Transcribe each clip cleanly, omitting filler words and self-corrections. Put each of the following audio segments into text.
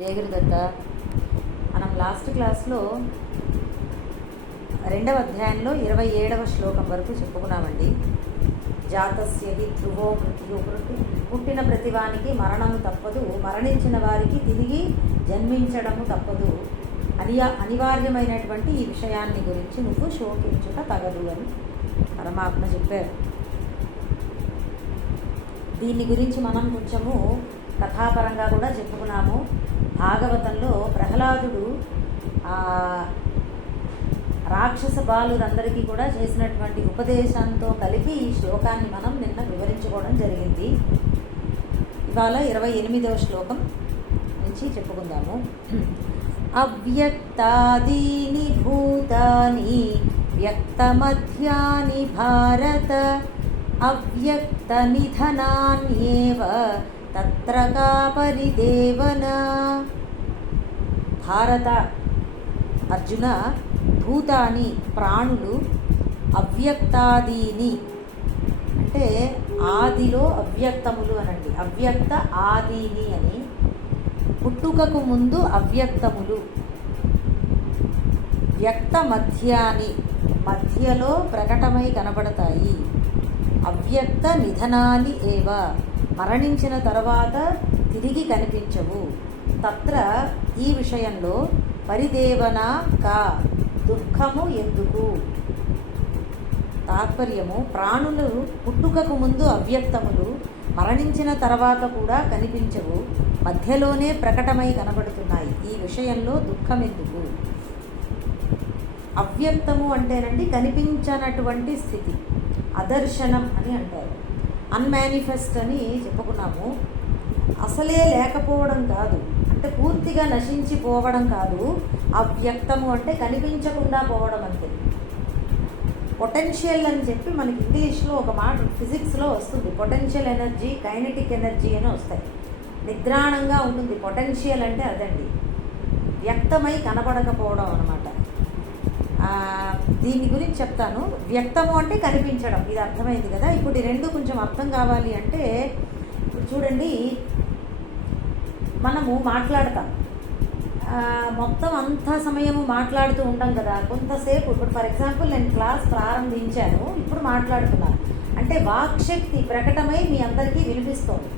జయగురుదత్త. మనం లాస్ట్ క్లాస్లో 2వ అధ్యాయంలో 27వ శ్లోకం వరకు చెప్పుకున్నామండి. జాతస్య హి ధ్రువో మృత్యు, పుట్టిన ప్రతివానికి మరణము తప్పదు, మరణించిన వారికి తిరిగి జన్మించడము తప్పదు, అనివార్యమైనటువంటి ఈ విషయాన్ని గురించి నువ్వు శోకించుట తగదు అని పరమాత్మ చెప్పారు. దీని గురించి మనం కొంచెము కథాపరంగా కూడా చెప్పుకున్నాము. భాగవతంలో ప్రహ్లాదుడు రాక్షస బాలురందరికీ కూడా చేసినటువంటి ఉపదేశంతో కలిపి ఈ శ్లోకాన్ని మనం నిన్న వివరించుకోవడం జరిగింది. ఇవాళ 28వ శ్లోకం నుంచి చెప్పుకుందాము. అవ్యక్తాదీని భూతాని వ్యక్తమధ్యాని భారత, అవ్యక్త నిధనాన్యేవ తత్ర కా పరిదేవన. భారత అర్జున, భూతాని ప్రాణులు, అవ్యక్తాదీని అంటే ఆదిలో అవ్యక్తములు అనండి. అవ్యక్త ఆదీని అని, పుట్టుకకు ముందు అవ్యక్తములు, వ్యక్త మధ్యాని మధ్యలో ప్రకటమై కనబడతాయి, అవ్యక్త నిధనాని ఏవ మరణించిన తర్వాత తిరిగి కనిపించవు, తత్ర ఈ విషయంలో పరిదేవన కా దుఃఖము ఎందుకు. తాత్పర్యము, ప్రాణులు పుట్టుకకు ముందు అవ్యక్తములు, మరణించిన తర్వాత కూడా కనిపించవు, మధ్యలోనే ప్రకటమై కనబడుతున్నాయి, ఈ విషయంలో దుఃఖం ఎందుకు. అవ్యక్తము అంటేనండి కనిపించనటువంటి స్థితి, అదర్శనం అని అంటారు. అన్మానిఫెస్ట్ అని చెప్పుకున్నాము. అసలే లేకపోవడం కాదు, అంటే పూర్తిగా నశించిపోవడం కాదు. అవ్యక్తము అంటే కనిపించకుండా పోవడం అంతే. పొటెన్షియల్ అని చెప్పి మనకి ఇంగ్లీష్లో ఒక మాట ఫిజిక్స్లో వస్తుంది. పొటెన్షియల్ ఎనర్జీ, కైనెటిక్ ఎనర్జీ అని వస్తాయి. నిద్రాణంగా ఉంటుంది పొటెన్షియల్ అంటే అదండి, వ్యక్తమై కనబడకపోవడం అన్నమాట. దీని గురించి చెప్తాను. వ్యక్తము అంటే కనిపించడం, ఇది అర్థమైంది కదా. ఇప్పుడు ఈ రెండు కొంచెం అర్థం కావాలి అంటే, ఇప్పుడు చూడండి, మనము మాట్లాడతాం, మొత్తం అంత సమయము మాట్లాడుతూ ఉంటాం కదా. కొంతసేపు, ఇప్పుడు ఫర్ ఎగ్జాంపుల్ నేను క్లాస్ ప్రారంభించాను, ఇప్పుడు మాట్లాడుతున్నాను అంటే వాక్శక్తి ప్రకటమై మీ అందరికీ వినిపిస్తోంది.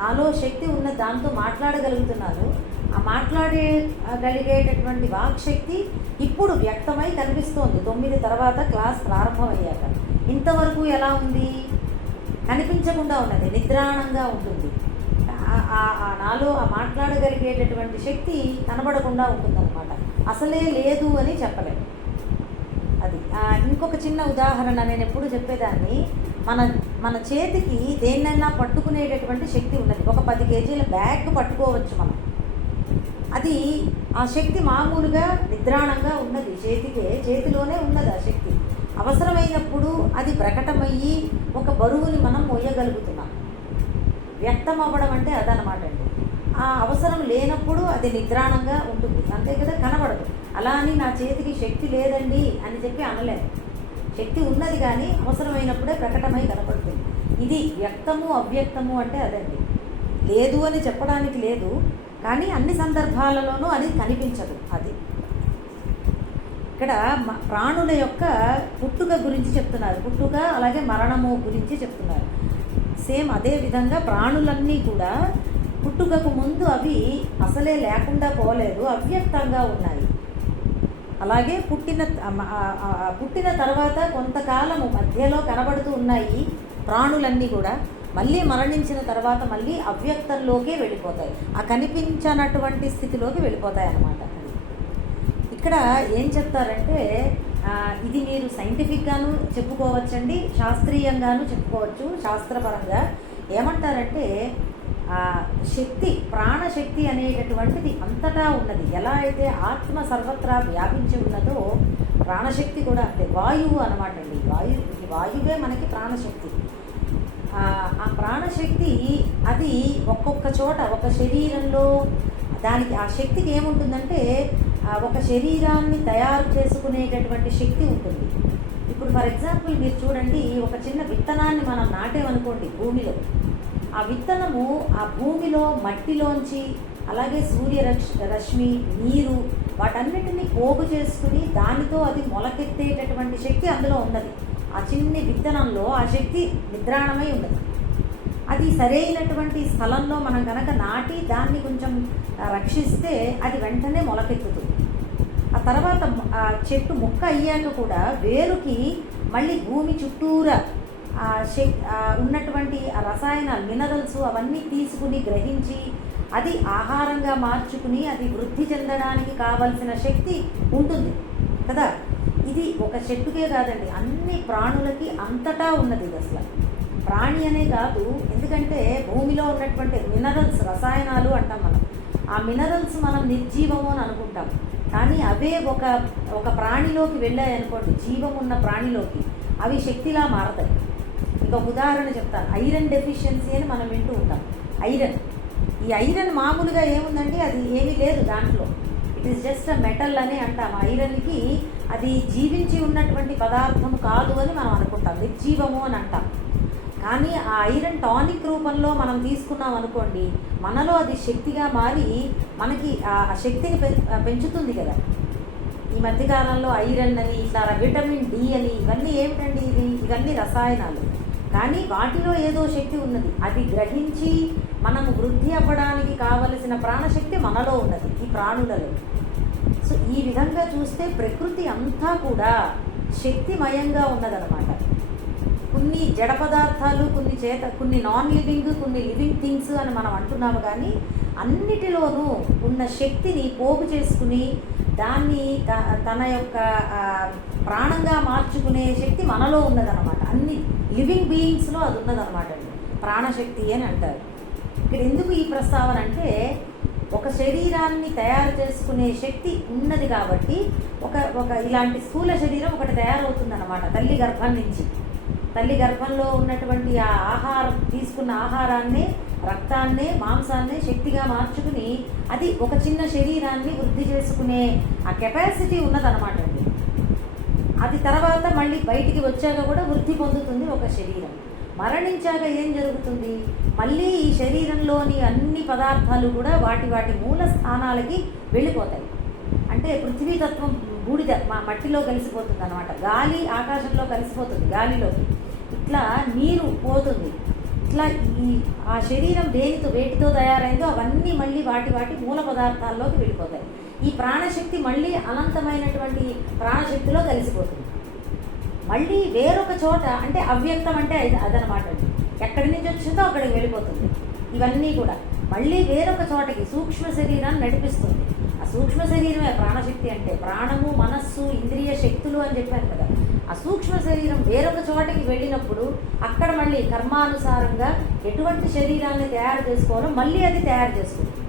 నాలో శక్తి ఉన్న దాంతో మాట్లాడగలుగుతున్నాను. ఆ మాట్లాడగలిగేటటువంటి వాక్శక్తి ఇప్పుడు వ్యక్తమై కనిపిస్తోంది 9 తర్వాత క్లాస్ ప్రారంభమయ్యాక. ఇంతవరకు ఎలా ఉంది? కనిపించకుండా ఉన్నది, నిద్రాణంగా ఉంటుంది. నాలో ఆ మాట్లాడగలిగేటటువంటి శక్తి కనబడకుండా ఉంటుందన్నమాట. అసలే లేదు అని చెప్పలేము. అది ఇంకొక చిన్న ఉదాహరణ నేను ఎప్పుడు చెప్పేదాన్ని. మన చేతికి దేన్నైనా పట్టుకునేటటువంటి శక్తి ఉన్నది. ఒక 10 కేజీల బ్యాగ్ పట్టుకోవచ్చు మనం. అది ఆ శక్తి మామూలుగా నిద్రాణంగా ఉన్నది, చేతిలోనే ఉన్నది ఆ శక్తి. అవసరమైనప్పుడు అది ప్రకటమయ్యి ఒక బరువుని మనం మోయగలుగుతున్నాం. వ్యక్తం అవ్వడం అంటే అదనమాట అండి. ఆ అవసరం లేనప్పుడు అది నిద్రాణంగా ఉంటుంది, అంతే కదా, కనబడదు. అలా అని నా చేతికి శక్తి లేదండి అని చెప్పి అనలేము. శక్తి ఉన్నది కానీ అవసరమైనప్పుడే ప్రకటమై కనబడుతుంది. ఇది వ్యక్తము అవ్యక్తము అంటే అదండి. లేదు అని చెప్పడానికి లేదు, కానీ అన్ని సందర్భాలలోనూ అది కనిపించదు. అది ఇక్కడ ప్రాణుల యొక్క పుట్టుక గురించి చెప్తున్నారు. పుట్టుక అలాగే మరణము గురించి చెప్తున్నారు. సేమ్ అదే విధంగా ప్రాణులన్నీ కూడా పుట్టుకకు ముందు అవి అసలే లేకుండా పోలేదు, అవ్యక్తంగా ఉన్నాయి. అలాగే పుట్టిన తర్వాత కొంతకాలము మధ్యలో కనబడుతూ ఉన్నాయి ప్రాణులన్నీ కూడా. మళ్ళీ మరణించిన తర్వాత మళ్ళీ అవ్యక్తంలోకే వెళ్ళిపోతాయి, ఆ కనిపించనటువంటి స్థితిలోకి వెళ్ళిపోతాయి అన్నమాట. ఇక్కడ ఏం చెప్తారంటే, ఇది మీరు సైంటిఫిక్గాను చెప్పుకోవచ్చండి, శాస్త్రీయంగాను చెప్పుకోవచ్చు. శాస్త్రపరంగా ఏమంటారంటే, శక్తి, ప్రాణశక్తి అనేటటువంటిది అంతటా ఉన్నది. ఎలా అయితే ఆత్మ సర్వత్రా వ్యాపించి ఉన్నదో ప్రాణశక్తి కూడా అంతే. వాయువు అనమాట అండి. వాయువే మనకి ప్రాణశక్తి. ఆ ప్రాణశక్తి అది ఒక్కొక్క చోట ఒక శరీరంలో దానికి ఆ శక్తికి ఏముంటుందంటే ఒక శరీరాన్ని తయారు చేసుకునేటటువంటి శక్తి ఉంటుంది. ఇప్పుడు ఫర్ ఎగ్జాంపుల్ మీరు చూడండి, ఒక చిన్న విత్తనాన్ని మనం నాటేమనుకోండి భూమిలో, ఆ విత్తనము ఆ భూమిలో మట్టిలోంచి అలాగే రశ్మి, నీరు, వాటన్నిటిని పోగు చేసుకుని దానితో అది మొలకెత్తేటటువంటి శక్తి అందులో ఉన్నది. ఆ చిన్ని విత్తనంలో ఆ శక్తి నిద్రాణమై ఉన్నది. అది సరైనటువంటి స్థలంలో మనం కనుక నాటి దాన్ని కొంచెం రక్షిస్తే అది వెంటనే మొలకెత్తుతుంది. ఆ తర్వాత ఆ చెట్టు మొక్క అయ్యాక కూడా వేరుకి మళ్ళీ భూమి చుట్టూరా ఉన్నటువంటి ఆ రసాయనాలు, మినరల్స్ అవన్నీ తీసుకుని గ్రహించి అది ఆహారంగా మార్చుకుని అది వృద్ధి చెందడానికి కావలసిన శక్తి ఉంటుంది కదా. ఇది ఒక చెట్టుకే కాదండి, అన్ని ప్రాణులకి అంతటా ఉన్నది ఇది. అసలు ప్రాణి అనే కాదు, ఎందుకంటే భూమిలో ఉన్నటువంటి మినరల్స్, రసాయనాలు అంటాం మనం. ఆ మినరల్స్ మనం నిర్జీవము అని అనుకుంటాం, కానీ అవే ఒక ప్రాణిలోకి వెళ్ళాయనుకోండి, జీవం ఉన్న ప్రాణిలోకి, అవి శక్తిలా మారతాయి. ఇంకొక ఉదాహరణ చెప్తాను. ఐరన్ డెఫిషియన్సీ అని మనం వింటూ ఉంటాం. ఈ ఐరన్ మామూలుగా ఏముందండి, అది ఏమీ లేదు దాంట్లో. It is just a metal అని అంటాం. ఐరన్కి అది జీవించి ఉన్నటువంటి పదార్థం కాదు అని మనం అనుకుంటాం, నిర్జీవము అని అంటాం. కానీ ఆ ఐరన్ టానిక్ రూపంలో మనం తీసుకున్నాం అనుకోండి, మనలో అది శక్తిగా మారి మనకి ఆ శక్తిని పెంచుతుంది కదా. ఈ మధ్యకాలంలో ఐరన్ అని, ఇట్లా విటమిన్ డి అని, ఇవన్నీ ఏమిటండి, ఇవన్నీ రసాయనాలు. కానీ వాటిలో ఏదో శక్తి ఉన్నది, అది గ్రహించి మనము వృద్ధి అవ్వడానికి కావలసిన ప్రాణశక్తి మనలో ఉన్నది, ఈ ప్రాణులలో. సో ఈ విధంగా చూస్తే ప్రకృతి అంతా కూడా శక్తిమయంగా ఉన్నదన్నమాట. కొన్ని జడ పదార్థాలు, కొన్ని నాన్ లివింగ్, కొన్ని లివింగ్ థింగ్స్ అని మనం అంటున్నాము, కానీ అన్నిటిలోనూ ఉన్న శక్తిని పోగు చేసుకుని దాన్ని తన యొక్క ప్రాణంగా మార్చుకునే శక్తి మనలో ఉన్నదన్నమాట. అన్ని లివింగ్ బీయింగ్స్లో అది ఉన్నదన్నమాట అండి, ప్రాణశక్తి అని అంటారు. ఇక్కడ ఎందుకు ఈ ప్రస్తావన అంటే, ఒక శరీరాన్ని తయారు చేసుకునే శక్తి ఉన్నది కాబట్టి ఒక ఇలాంటి స్థూల శరీరం ఒకటి తయారవుతుందన్నమాట తల్లి గర్భం నుంచి. తల్లి గర్భంలో ఉన్నటువంటి ఆ ఆహారం, తీసుకున్న ఆహారాన్నే, రక్తాన్నే, మాంసాన్నే శక్తిగా మార్చుకుని అది ఒక చిన్న శరీరాన్ని వృద్ధి చేసుకునే ఆ కెపాసిటీ ఉన్నదన్నమాట అండి. అది తర్వాత మళ్ళీ బయటికి వచ్చాక కూడా వృద్ధి పొందుతుంది ఒక శరీరం. మరణించాక ఏం జరుగుతుంది, మళ్ళీ ఈ శరీరంలోని అన్ని పదార్థాలు కూడా వాటి మూల స్థానాలకి వెళ్ళిపోతాయి. అంటే పృథ్వీతత్వం బూడిద మట్టిలో కలిసిపోతుంది అనమాట, గాలి ఆకాశంలో కలిసిపోతుంది గాలిలోకి, ఇట్లా నీరు పోతుంది. ఇట్లా ఆ శరీరం వేటితో తయారైందో అవన్నీ మళ్ళీ వాటి మూల పదార్థాల్లోకి వెళ్ళిపోతాయి. ఈ ప్రాణశక్తి మళ్ళీ అనంతమైనటువంటి ప్రాణశక్తిలో కలిసిపోతుంది. మళ్ళీ వేరొక చోట, అంటే అవ్యక్తం అంటే అదనమాట అండి, ఎక్కడి నుంచి వచ్చిందో అక్కడికి వెళ్ళిపోతుంది. ఇవన్నీ కూడా మళ్ళీ వేరొక చోటకి సూక్ష్మ శరీరాన్ని నడిపిస్తుంది. ఆ సూక్ష్మ శరీరమే ప్రాణశక్తి అంటే. ప్రాణము, మనస్సు, ఇంద్రియ శక్తులు అని చెప్పాను కదా. ఆ సూక్ష్మ శరీరం వేరొక చోటకి వెళ్ళినప్పుడు అక్కడ మళ్ళీ కర్మానుసారంగా ఎటువంటి శరీరాన్ని తయారు చేసుకోవాలో మళ్ళీ అది తయారు చేసుకుంటుంది.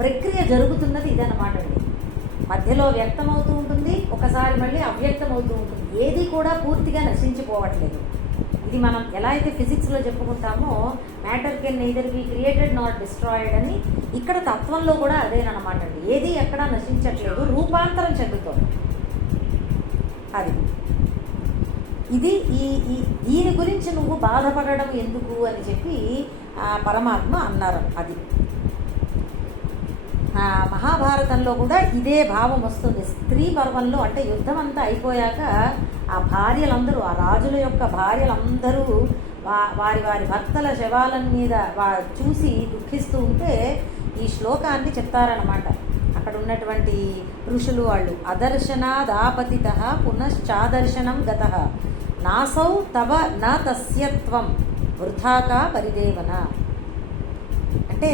ప్రక్రియ జరుగుతున్నది ఇదన్నమాట అండి. మధ్యలో వ్యక్తమవుతూ ఉంటుంది, ఒకసారి మళ్ళీ అవ్యక్తమవుతూ ఉంటుంది. ఏది కూడా పూర్తిగా నశించిపోవట్లేదు. ఇది మనం ఎలా అయితే ఫిజిక్స్లో చెప్పుకుంటామో matter can neither be created not destroyed అని, ఇక్కడ తత్వంలో కూడా అదేనమాట అండి. ఏది ఎక్కడా నశించట్లేదు, రూపాంతరం చెందుతుంది. అది ఇది దీని గురించి నువ్వు బాధపడడం ఎందుకు అని చెప్పి పరమాత్మ అన్నారు. అది మహాభారతంలో కూడా ఇదే భావం వస్తుంది. స్త్రీ పర్వంలో, అంటే యుద్ధం అంతా అయిపోయాక ఆ భార్యలందరూ, ఆ రాజుల యొక్క భార్యలందరూ వారి భర్తల శవాల మీద చూసి దుఃఖిస్తూ ఉంటే ఈ శ్లోకాన్ని చెప్తారనమాట. అక్కడ ఉన్నటువంటి ఋషులు వాళ్ళు, అదర్శనాదాపతిత పునశ్చాదర్శనం గతః నాసౌ తవ న తస్యత్వం వృథాకా పరిదేవన. అంటే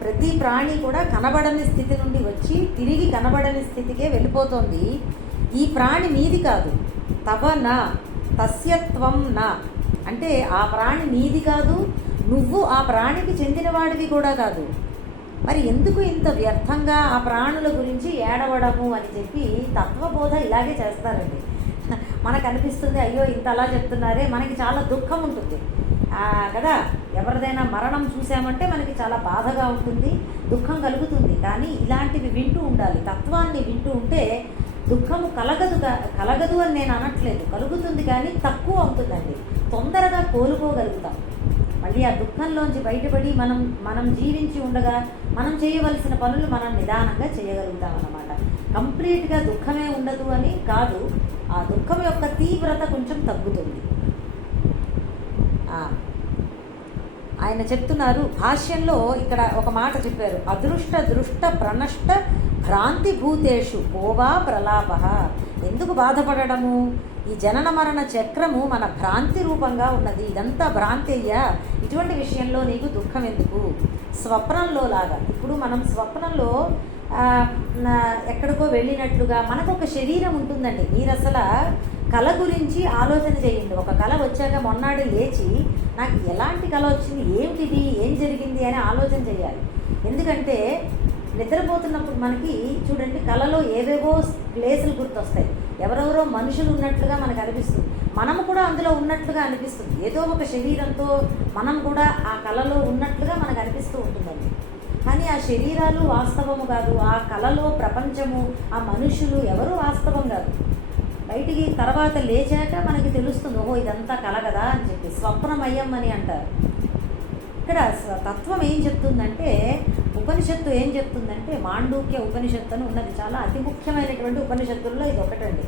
ప్రతి ప్రాణి కూడా కనబడని స్థితి నుండి వచ్చి తిరిగి కనబడని స్థితికే వెళ్ళిపోతుంది. ఈ ప్రాణి నీది కాదు. తవ నా తస్యత్వం నా, అంటే ఆ ప్రాణి నీది కాదు, నువ్వు ఆ ప్రాణికి చెందినవాడివి కూడా కాదు. మరి ఎందుకు ఇంత వ్యర్థంగా ఆ ప్రాణుల గురించి ఏడవడము అని చెప్పి తత్వబోధ ఇలాగే చేస్తారండి. మనకు అనిపిస్తుంది, అయ్యో ఇంత అలా చెప్తున్నారే, మనకి చాలా దుఃఖం ఉంటుంది కదా. ఎవరిదైనా మరణం చూసామంటే మనకి చాలా బాధగా ఉంటుంది, దుఃఖం కలుగుతుంది. కానీ ఇలాంటివి వింటూ ఉండాలి. తత్వాన్ని వింటూ ఉంటే దుఃఖము కలగదు అని నేను అనట్లేదు, కలుగుతుంది, కానీ తక్కువ అవుతుందండి. తొందరగా కోలుకోగలుగుతాం. మళ్ళీ ఆ దుఃఖంలోంచి బయటపడి మనం జీవించి ఉండగా మనం చేయవలసిన పనులు మనం నిదానంగా చేయగలుగుతాం అన్నమాట. కంప్లీట్గా దుఃఖమే ఉండదు అని కాదు, ఆ దుఃఖం యొక్క తీవ్రత కొంచెం తగ్గుతుంది. ఆయన చెప్తున్నారు భాష్యంలో, ఇక్కడ ఒక మాట చెప్పారు, అదృష్ట దృష్ట ప్రణష్ట భ్రాంతిభూతేషు కోవా ప్రలాప. ఎందుకు బాధపడము? ఈ జనన మరణ చక్రము మన భ్రాంతి రూపంగా ఉన్నది, ఇదంతా భ్రాంతి అయ్యా, ఇటువంటి విషయంలో నీకు దుఃఖం ఎందుకు? స్వప్నంలో లాగా, ఇప్పుడు మనం స్వప్నంలో ఎక్కడికో వెళ్ళినట్లుగా మనకు ఒక శరీరం ఉంటుందండి. మీరు అసలు కళ గురించి ఆలోచన చేయండి. ఒక కళ వచ్చాక మొన్నాడు లేచి నాకు ఎలాంటి కళ వచ్చింది, ఏమిటిది, ఏం జరిగింది అని ఆలోచన చేయాలి. ఎందుకంటే నిద్రపోతున్నప్పుడు మనకి చూడండి కళలో ఏవేవో ప్లేసులు గుర్తొస్తాయి, ఎవరెవరో మనుషులు ఉన్నట్లుగా మనకు అనిపిస్తుంది, మనము కూడా అందులో ఉన్నట్లుగా అనిపిస్తుంది, ఏదో ఒక శరీరంతో మనం కూడా ఆ కళలో ఉన్నట్లుగా మనకు అనిపిస్తూ ఉంటుందండి. కానీ ఆ శరీరాలు వాస్తవము కాదు, ఆ కళలో ప్రపంచము, ఆ మనుషులు ఎవరు వాస్తవం కాదు. బయటికి తర్వాత లేచాక మనకి తెలుస్తుంది, ఓహో ఇదంతా కళ కదా అని చెప్పి. స్వప్నమయం అని అంటారు. ఇక్కడ తత్వం ఏం చెప్తుందంటే, ఉపనిషత్తు ఏం చెప్తుందంటే, మాండూక్య ఉపనిషత్తు అని ఉన్నది, చాలా అతి ముఖ్యమైనటువంటి ఉపనిషత్తుల్లో ఇది ఒకటండి.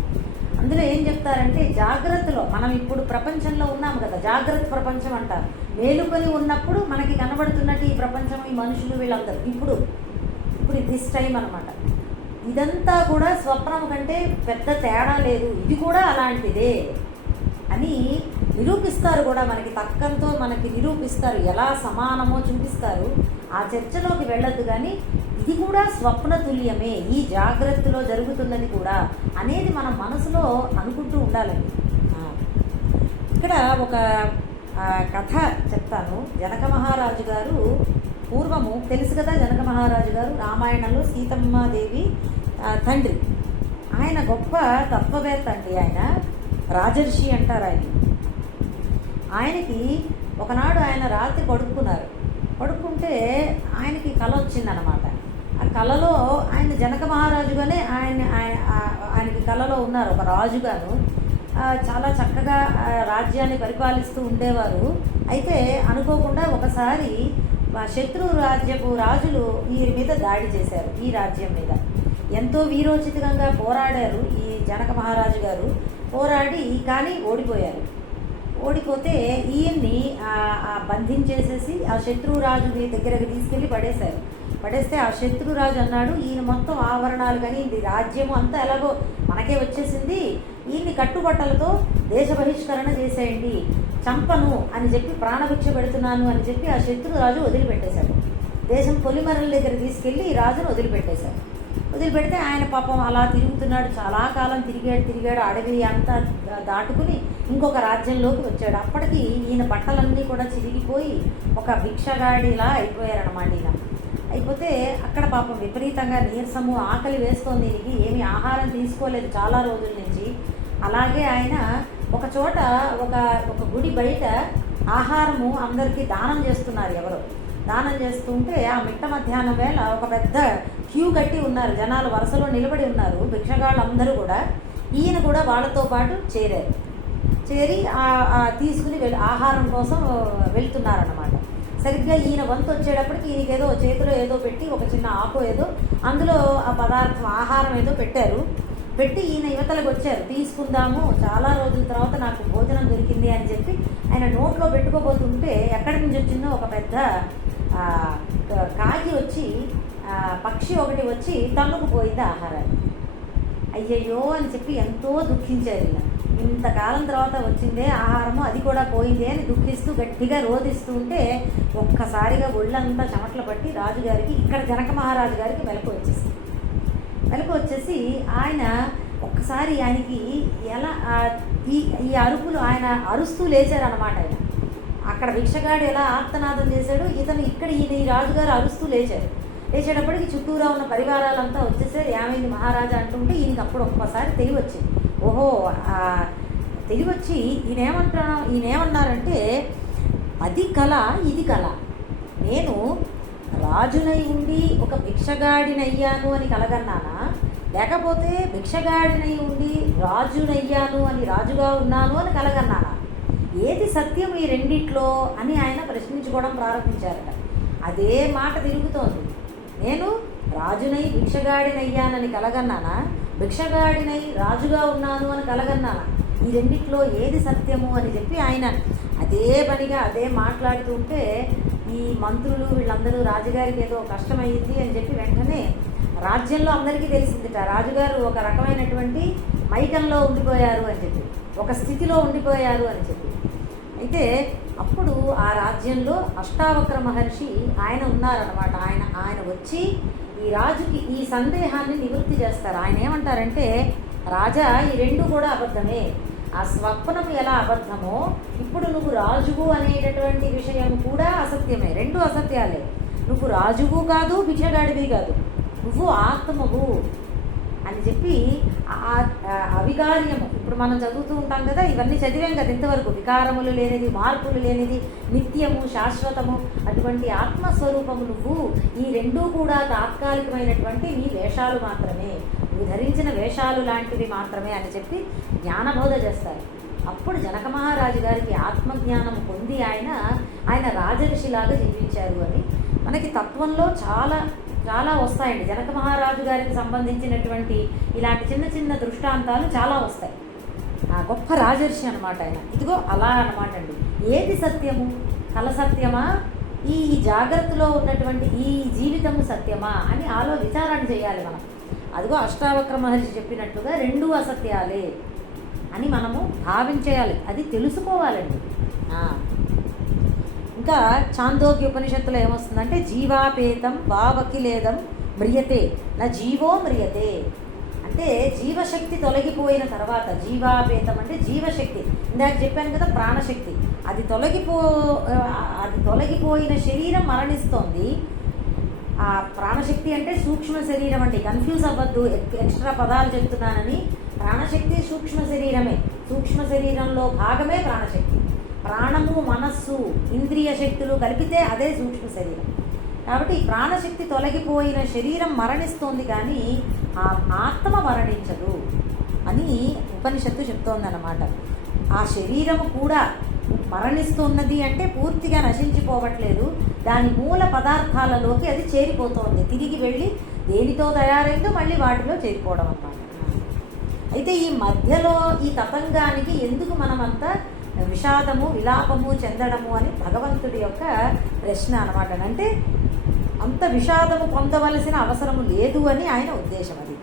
అందులో ఏం చెప్తారంటే, జాగ్రత్తలో మనం ఇప్పుడు ప్రపంచంలో ఉన్నాము కదా, జాగ్రత్త ప్రపంచం అంటారు. మేలుకొని ఉన్నప్పుడు మనకి కనబడుతున్నట్టు ఈ ప్రపంచం, ఈ మనుషులు వీళ్ళందరూ ఇప్పుడు దిస్ టైం అనమాట. ఇదంతా కూడా స్వప్నం కంటే పెద్ద తేడా లేదు, ఇది కూడా అలాంటిదే అని నిరూపిస్తారు కూడా, మనకి తక్కంతో మనకి నిరూపిస్తారు, ఎలా సమానమో చూపిస్తారు. ఆ చర్చలోకి వెళ్ళొద్దు, కానీ ఇది కూడా స్వప్న తుల్యమే, ఈ జాగ్రత్తలో జరుగుతున్నది కూడా అనేది మన మనసులో అనుకుంటూ ఉండాలండి. ఇక్కడ ఒక కథ చెప్తాను. జనక మహారాజు గారు పూర్వము తెలుసు కదా, జనక మహారాజు గారు రామాయణంలో సీతమ్మాదేవి తండ్రి. ఆయన గొప్ప తత్వవేత్త అండి, ఆయన రాజర్షి అంటారు ఆయన. ఆయనకి ఒకనాడు ఆయన రాత్రి పడుకుంటే ఆయనకి కళ వచ్చిందనమాట. ఆ కళలో ఆయన జనక మహారాజుగానే ఆయనకి కళలో ఉన్నారు, ఒక రాజుగాను. చాలా చక్కగా రాజ్యాన్ని పరిపాలిస్తూ ఉండేవారు. అయితే అనుకోకుండా ఒకసారి శత్రు రాజ్యపు రాజులు వీరి మీద దాడి చేశారు, ఈ రాజ్యం మీద. ఎంతో వీరోచితంగా పోరాడారు ఈ జనక మహారాజు గారు, పోరాడి కానీ ఓడిపోయారు. ఓడిపోతే ఈయన్ని బంధించేసేసి ఆ శత్రురాజు దగ్గరకు తీసుకెళ్ళి పడేస్తే ఆ శత్రురాజు అన్నాడు, ఈయన మొత్తం ఆవరణాలు కానీ ఇది రాజ్యము అంతా ఎలాగో మనకే వచ్చేసింది, ఈయన్ని కట్టుబట్టలతో దేశ బహిష్కరణ చేసేయండి, చంపను అని చెప్పి, ప్రాణభిక్ష పెడుతున్నాను అని చెప్పి ఆ శత్రురాజు వదిలిపెట్టేశాడు. దేశం పొలిమరల దగ్గర తీసుకెళ్ళి ఈ రాజును వదిలిపెడితే ఆయన పాపం అలా తిరుగుతున్నాడు, చాలా కాలం తిరిగాడు, అడవి అంతా దాటుకుని ఇంకొక రాజ్యంలోకి వచ్చాడు. అప్పటికి ఈయన బట్టలన్నీ కూడా చిరిగిపోయి ఒక భిక్షగాడిలా అయిపోయారన్నమాట. ఈయన అయిపోతే అక్కడ పాపం విపరీతంగా నీరసము, ఆకలి వేస్తోంది, ఈయనకి ఏమి ఆహారం తీసుకోలేదు చాలా రోజుల నుంచి. అలాగే ఆయన ఒక చోట ఒక గుడి బయట ఆహారము అందరికీ దానం చేస్తున్నారు. ఎవరో దానం చేస్తుంటే ఆ మిట్ట మధ్యాహ్నం వేళ ఒక పెద్ద క్యూ కట్టి ఉన్నారు, జనాలు వరుసలో నిలబడి ఉన్నారు, భిక్షగాళ్ళు అందరూ కూడా. ఈయన కూడా వాళ్ళతో పాటు చేరి తీసుకుని ఆహారం కోసం వెళ్తున్నారన్నమాట. సరిగ్గా ఈయన వంతు వచ్చేటప్పటికి ఈయనకేదో చేతిలో ఏదో పెట్టి, ఒక చిన్న ఆకు ఏదో అందులో ఆ పదార్థం ఆహారం ఏదో పెట్టి ఈయన యువతలకు వచ్చారు, తీసుకుందాము, చాలా రోజుల తర్వాత నాకు భోజనం దొరికింది అని చెప్పి ఆయన నోట్లో పెట్టుకోబోతుంటే ఎక్కడి నుంచి వచ్చిందో ఒక పెద్ద కాకి వచ్చి, పక్షి ఒకటి వచ్చి తన్నుకుపోయింది ఆహారాన్ని. అయ్యయ్యో అని చెప్పి ఎంతో దుఃఖించారు. ఇలా ఇంతకాలం తర్వాత వచ్చిందే ఆహారము, అది కూడా పోయిందే అని దుఃఖిస్తూ గట్టిగా రోధిస్తూ ఉంటే ఒక్కసారిగా ఒళ్ళంతా చెమటలు పట్టి రాజుగారికి, ఇక్కడ జనక మహారాజు గారికి మెలకు వచ్చేసి ఆయన ఒక్కసారి ఆయనకి ఎలా ఈ అరుపులు, ఆయన అరుస్తూ లేచారన్నమాట. ఆయన అక్కడ భిక్షగాడు ఎలా ఆర్తనాదం చేశాడు, ఈయన ఈ రాజుగారు అరుస్తూ లేచేటప్పటికి చుట్టూరా ఉన్న పరివారాలంతా వచ్చేసారు. ఏమైంది మహారాజా అంటుంటే ఈయనకి అప్పుడు ఒక్కసారి తెలివచ్చింది. ఓహో తెలివచ్చి ఈయనేమన్నారంటే, అది కళ, ఇది కళ, నేను రాజునై ఉండి ఒక భిక్షగాడినయ్యాను అని కలగన్నానా, లేకపోతే భిక్షగాడినై ఉండి రాజునయ్యాను అని, రాజుగా ఉన్నాను అని కలగన్నానా, ఏది సత్యం ఈ రెండిట్లో అని ఆయన ప్రశ్నించుకోవడం ప్రారంభించారట. అదే మాట తిరుగుతోంది. నేను రాజునై భిక్షగాడినయ్యానని కలగన్నానా, భిక్షగాడినై రాజుగా ఉన్నాను అని కలగన్నానా? ఈ రెండిట్లో ఏది సత్యము అని చెప్పి ఆయన అదే పనిగా అదే మాట్లాడుతూ ఉంటే ఈ మంత్రులు వీళ్ళందరూ రాజుగారికి ఏదో కష్టమైంది అని చెప్పి వెంటనే రాజ్యంలో అందరికీ తెలిసిందిట రాజుగారు ఒక రకమైనటువంటి మైకంలో ఉండిపోయారు అని చెప్పి, ఒక స్థితిలో ఉండిపోయారు అని చెప్పి. అయితే అప్పుడు ఆ రాజ్యంలో అష్టావక్ర మహర్షి ఆయన ఉన్నారనమాట. ఆయన వచ్చి ఈ రాజుకి ఈ సందేహాన్ని నివృత్తి చేస్తారు. ఆయన ఏమంటారంటే, రాజా ఈ రెండు కూడా అబద్ధమే. ఆ స్వప్నం ఎలా అబద్ధమో ఇప్పుడు నువ్వు రాజువు అనేటటువంటి విషయం కూడా అసత్యమే. రెండు అసత్యాలే. నువ్వు రాజువు కాదు, భిక్షగాడివి కాదు, నువ్వు ఆత్మవు అని చెప్పి అవికార్యము. ఇప్పుడు మనం చదువుతూ ఉంటాం కదా, ఇవన్నీ చదివాం కదా ఇంతవరకు. వికారములు లేనిది, మార్పులు లేనిది, నిత్యము, శాశ్వతము అటువంటి ఆత్మస్వరూపము నువ్వు. ఈ రెండూ కూడా తాత్కాలికమైనటువంటి నీ వేషాలు మాత్రమే, నువ్వు ధరించిన వేషాలు లాంటివి మాత్రమే అని చెప్పి జ్ఞానబోధ చేస్తారు. అప్పుడు జనక మహారాజు గారికి ఆత్మజ్ఞానం పొంది ఆయన రాజర్షిలాగా జీవించారు అని మనకి తత్వంలో చాలా చాలా వస్తాయండి. జనక మహారాజు గారికి సంబంధించినటువంటి ఇలాంటి చిన్న చిన్న దృష్టాంతాలు చాలా వస్తాయి. గొప్ప రాజర్షి అనమాట ఆయన. ఇదిగో అలా అనమాట అండి. ఏది సత్యము? కల సత్యమా, ఈ జాగ్రత్తలో ఉన్నటువంటి ఈ జీవితము సత్యమా అని విచారణ చేయాలి మనం. అదిగో అష్టావక్ర మహర్షి చెప్పినట్టుగా రెండూ అసత్యాలే అని మనము భావించేయాలి, అది తెలుసుకోవాలండి. ఇంకా చాందోగ్య ఉపనిషత్తులో ఏమొస్తుందంటే, జీవాపేతం వావకిలేదం మ్రియతే నా జీవో మ్రియతే అంటే జీవశక్తి తొలగిపోయిన తర్వాత, జీవాపేతం అంటే జీవశక్తి, ఇందాక చెప్పాను కదా ప్రాణశక్తి, అది తొలగిపోయిన శరీరం మరణిస్తోంది. ఆ ప్రాణశక్తి అంటే సూక్ష్మ శరీరం అండి, కన్ఫ్యూజ్ అవ్వద్దు ఎక్స్ట్రా పదాలు చెప్తున్నానని. ప్రాణశక్తి సూక్ష్మ శరీరమే, సూక్ష్మ శరీరంలో భాగమే ప్రాణశక్తి. ప్రాణము, మనస్సు, ఇంద్రియ శక్తులు కలిపితే అదే సూక్ష్మ శరీరం. కాబట్టి ప్రాణశక్తి తొలగిపోయిన శరీరం మరణిస్తోంది, కానీ ఆ ఆత్మ మరణించదు అని ఉపనిషత్తు చెప్తోందన్నమాట. ఆ శరీరము కూడా మరణిస్తున్నది అంటే పూర్తిగా నశించిపోవట్లేదు, దాని మూల పదార్థాలలోకి అది చేరిపోతోంది, తిరిగి వెళ్ళి దేనితో తయారైందో మళ్ళీ వాటిలో చేరిపోవడం అన్నమాట. అయితే ఈ మధ్యలో ఈ తతంగానికి ఎందుకు మనమంతా విషాదము, విలాపము చెందడము అని భగవంతుడి యొక్క ప్రశ్న అనమాట. అంటే అంత విషాదము పొందవలసిన అవసరము లేదు అని ఆయన ఉద్దేశం. అది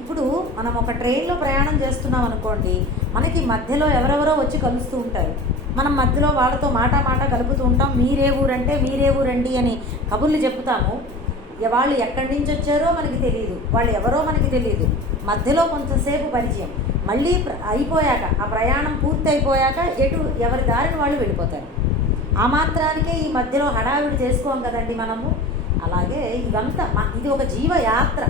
ఇప్పుడు మనం ఒక ట్రైన్లో ప్రయాణం చేస్తున్నాం అనుకోండి, మనకి మధ్యలో ఎవరెవరో వచ్చి కలుస్తూ ఉంటారు. మనం మధ్యలో వాళ్ళతో మాట కలుపుతూ ఉంటాం. మీరే ఊరంటే మీరే ఊరండి అని కబుర్లు చెప్తాము. వాళ్ళు ఎక్కడి నుంచి వచ్చారో మనకి తెలియదు, వాళ్ళు ఎవరో మనకి తెలియదు. మధ్యలో కొంచెంసేపు పరిచయం, మళ్ళీ అయిపోయాక ఆ ప్రయాణం పూర్తి అయిపోయాక ఎవరి దారిని వాళ్ళు వెళ్ళిపోతారు. ఆ మాత్రానికే ఈ మధ్యలో హడావిడి చేసుకోం కదండి మనము. అలాగే ఇదంతా ఇది ఒక జీవయాత్ర.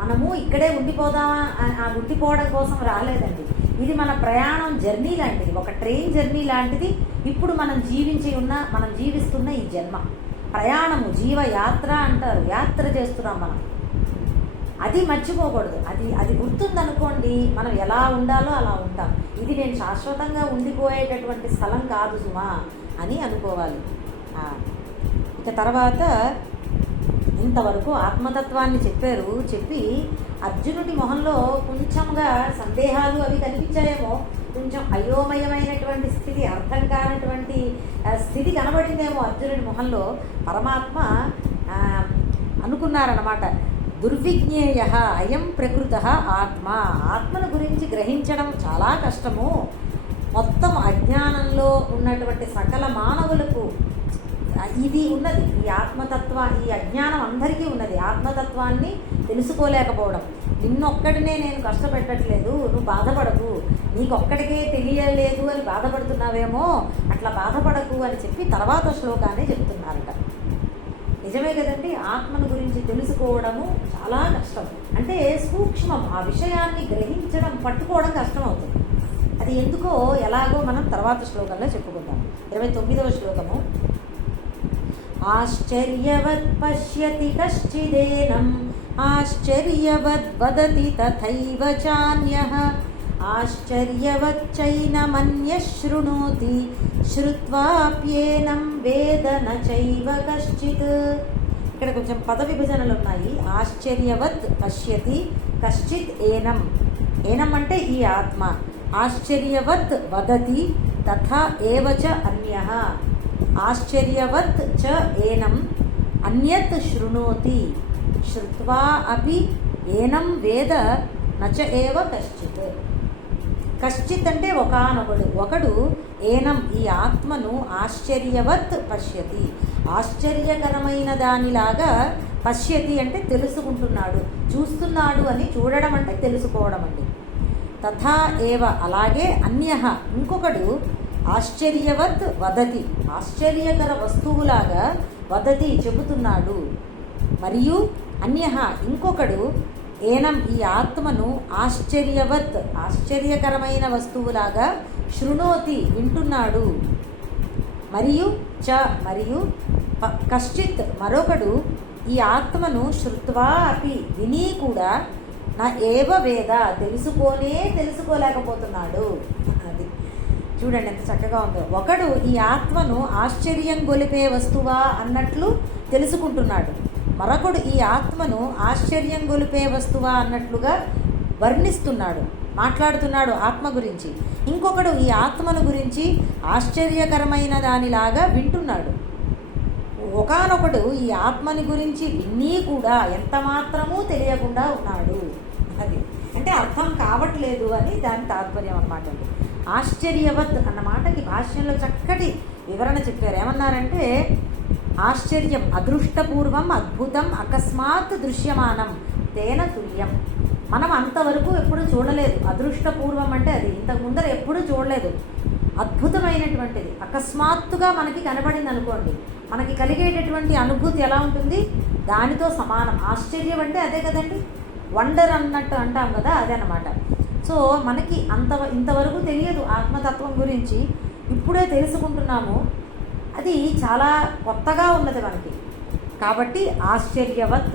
మనము ఇక్కడే ఉండిపోదామా, ఆ ఉండిపోవడం కోసం రాలేదండి. ఇది మన ప్రయాణం జర్నీ లాంటిది, ఒక ట్రైన్ జర్నీ లాంటిది. ఇప్పుడు మనం జీవిస్తున్న ఈ జన్మ ప్రయాణము, జీవయాత్ర అంటారు. యాత్ర చేస్తున్నాం మనం, అది మర్చిపోకూడదు. అది గుర్తుందనుకోండి, మనం ఎలా ఉండాలో అలా ఉంటాం. ఇది నేను శాశ్వతంగా ఉండిపోయేటటువంటి స్థలం కాదు సుమా అని అనుకోవాలి. ఇక తర్వాత ఇంతవరకు ఆత్మతత్వాన్ని చెప్పి అర్జునుడి మొహంలో కొంచెంగా సందేహాలు అవి కనిపించాయేమో, కొంచెం అయోమయమైనటువంటి స్థితి, అర్థం కానటువంటి స్థితి కనబడిందేమో అర్జునుడి మొహంలో. పరమాత్మ అనుకున్నారన్నమాట, దుర్విజ్ఞేయ అయం ప్రకృత ఆత్మను గురించి గ్రహించడం చాలా కష్టము. మొత్తం అజ్ఞానంలో ఉన్నటువంటి సకల మానవులకు ఇది ఉన్నది, ఈ ఈ అజ్ఞానం అందరికీ ఉన్నది. ఆత్మతత్వాన్ని తెలుసుకోలేకపోవడం. నిన్నొక్కడినే నేను కష్టపెట్టట్లేదు, నువ్వు బాధపడకు, నీకొక్కడికే తెలియలేదు అని బాధపడుతున్నావేమో, అట్లా బాధపడకు అని చెప్పి తర్వాత శ్లోకాన్ని చెప్తున్నారట. నిజమే కదండి, ఆత్మను గురించి తెలుసుకోవడము చాలా కష్టం. అంటే సూక్ష్మం, ఆ విషయాన్ని గ్రహించడం, పట్టుకోవడం కష్టం అవుతుంది. అది ఎందుకో ఎలాగో మనం తర్వాత శ్లోకంలో చెప్పుకుందాం. 29వ శ్లోకము. ఆశ్చర్యవత్ పశ్యతి కశ్చిదేనం ఆశ్చర్యవద్ వదతి తథైవ చాన్యః ఆశ్చర్యవచ్చైనమన్యః శృణోతి శ్రుత్వాప్యేనం వేద న చైవ కశ్చిత్. ఇక్కడ కొంచెం పద విభజనలు ఉన్నాయి. ఆశ్చర్యవత్ పశ్యతి కశ్చిత్ ఏనం. ఏనం అంటే ఈ ఆత్మ. ఆశ్చర్యవత్ వదతి తథా ఏవచ అన్యః. ఆశ్చర్యవత్ చ ఏనం అన్యత్ శృణోతి. శ్రుత్వా అపి ఏనం వేద నచ ఏవ కశ్చిత్. కశ్చిత్ అంటే ఒకడు ఏనం ఈ ఆత్మను ఆశ్చర్యవత్ పశ్యతి, ఆశ్చర్యకరమైన దానిలాగా. పశ్యతి అంటే తెలుసుకుంటున్నాడు, చూస్తున్నాడు అని. చూడడం అంటే తెలుసుకోవడం అండి. తథా ఏవ అలాగే అన్యః ఇంకొకడు ఆశ్చర్యవత్ వదతి, ఆశ్చర్యకర వస్తువులాగా వదతి చెబుతున్నాడు. మరియు అన్యః ఇంకొకడు ఏనం ఈ ఆత్మను ఆశ్చర్యవత్ ఆశ్చర్యకరమైన వస్తువులాగా శృణోతి వింటున్నాడు. మరియు మరియు కశ్చిత్ మరొకడు ఈ ఆత్మను శృత్వా అపి విని కూడా నా ఏవ వేద తెలుసుకోలేకపోతున్నాడు. అది చూడండి ఎంత చక్కగా ఉందో. ఒకడు ఈ ఆత్మను ఆశ్చర్యం గొలిపే వస్తువా అన్నట్లు తెలుసుకుంటున్నాడు, మరొకడు ఈ ఆత్మను ఆశ్చర్యం గొలిపే వస్తువా అన్నట్లుగా వర్ణిస్తున్నాడు, మాట్లాడుతున్నాడు ఆత్మ గురించి. ఇంకొకడు ఈ ఆత్మను గురించి ఆశ్చర్యకరమైన దానిలాగా వింటున్నాడు. ఒకానొకడు ఈ ఆత్మని గురించి విన్నీ కూడా ఎంత మాత్రమూ తెలియకుండా ఉన్నాడు. అది అంటే అర్థం కావట్లేదు అని దాని తాత్పర్యం అన్నమాట అండి. ఆశ్చర్యవత్ అన్న మాటకి భాష్యంలో చక్కటి వివరణ చెప్పారు. ఏమన్నారంటే ఆశ్చర్యం అదృష్టపూర్వం అద్భుతం అకస్మాత్ దృశ్యమానం తేన తుల్యం. మనం అంతవరకు ఎప్పుడు చూడలేదు. అదృష్టపూర్వం అంటే అది ఇంతకు ముందర ఎప్పుడు చూడలేదు, అద్భుతమైనటువంటిది. అకస్మాత్తుగా మనకి కనబడింది అనుకోండి, మనకి కలిగేటటువంటి అనుభూతి ఎలా ఉంటుంది? దానితో సమానం. ఆశ్చర్యం అంటే అదే కదండి, వండర్ అన్నట్టు అంటాం కదా, అదే అన్నమాట. సో మనకి ఇంతవరకు తెలియదు ఆత్మతత్వం గురించి, ఇప్పుడే తెలుసుకుంటున్నాము. అది చాలా కొత్తగా ఉన్నది మనకి. కాబట్టి ఆశ్చర్యవత్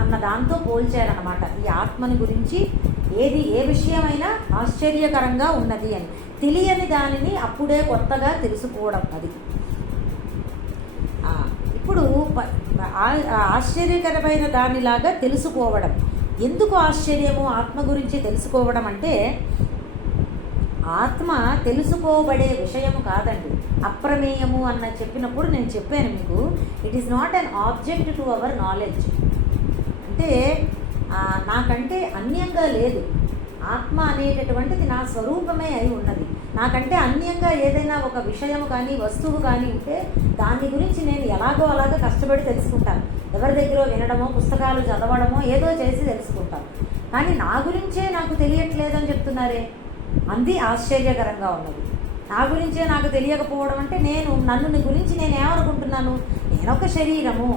అన్న దాంతో పోల్చారనమాట. ఈ ఆత్మని గురించి ఏ విషయమైనా ఆశ్చర్యకరంగా ఉన్నది అని, తెలియని దానిని అప్పుడే కొత్తగా తెలుసుకోవడం. అది ఇప్పుడు ఆశ్చర్యకరమైన దానిలాగా తెలుసుకోవడం. ఎందుకు ఆశ్చర్యము ఆత్మ గురించి తెలుసుకోవడం అంటే, ఆత్మ తెలుసుకోబడే విషయము కాదండి, అప్రమేయము అన్న చెప్పినప్పుడు నేను చెప్పాను మీకు, it is not an object to our knowledge. అంటే నాకంటే అన్యంగా లేదు. ఆత్మ అనేటటువంటిది నా స్వరూపమే అయి ఉన్నది. నాకంటే అన్యంగా ఏదైనా ఒక విషయము కానీ వస్తువు కానీ ఉంటే దాని గురించి నేను ఎలాగో అలాగా కష్టపడి తెలుసుకుంటాను. ఎవరి దగ్గర వినడమో పుస్తకాలు చదవడమో ఏదో చేసి తెలుసుకుంటాను. కానీ నా గురించే నాకు తెలియట్లేదని చెప్తున్నారే, అంది ఆశ్చర్యకరంగా ఉన్నది. నా గురించే నాకు తెలియకపోవడం అంటే నన్ను గురించి నేను ఏమనుకుంటున్నాను? నేనొక శరీరము,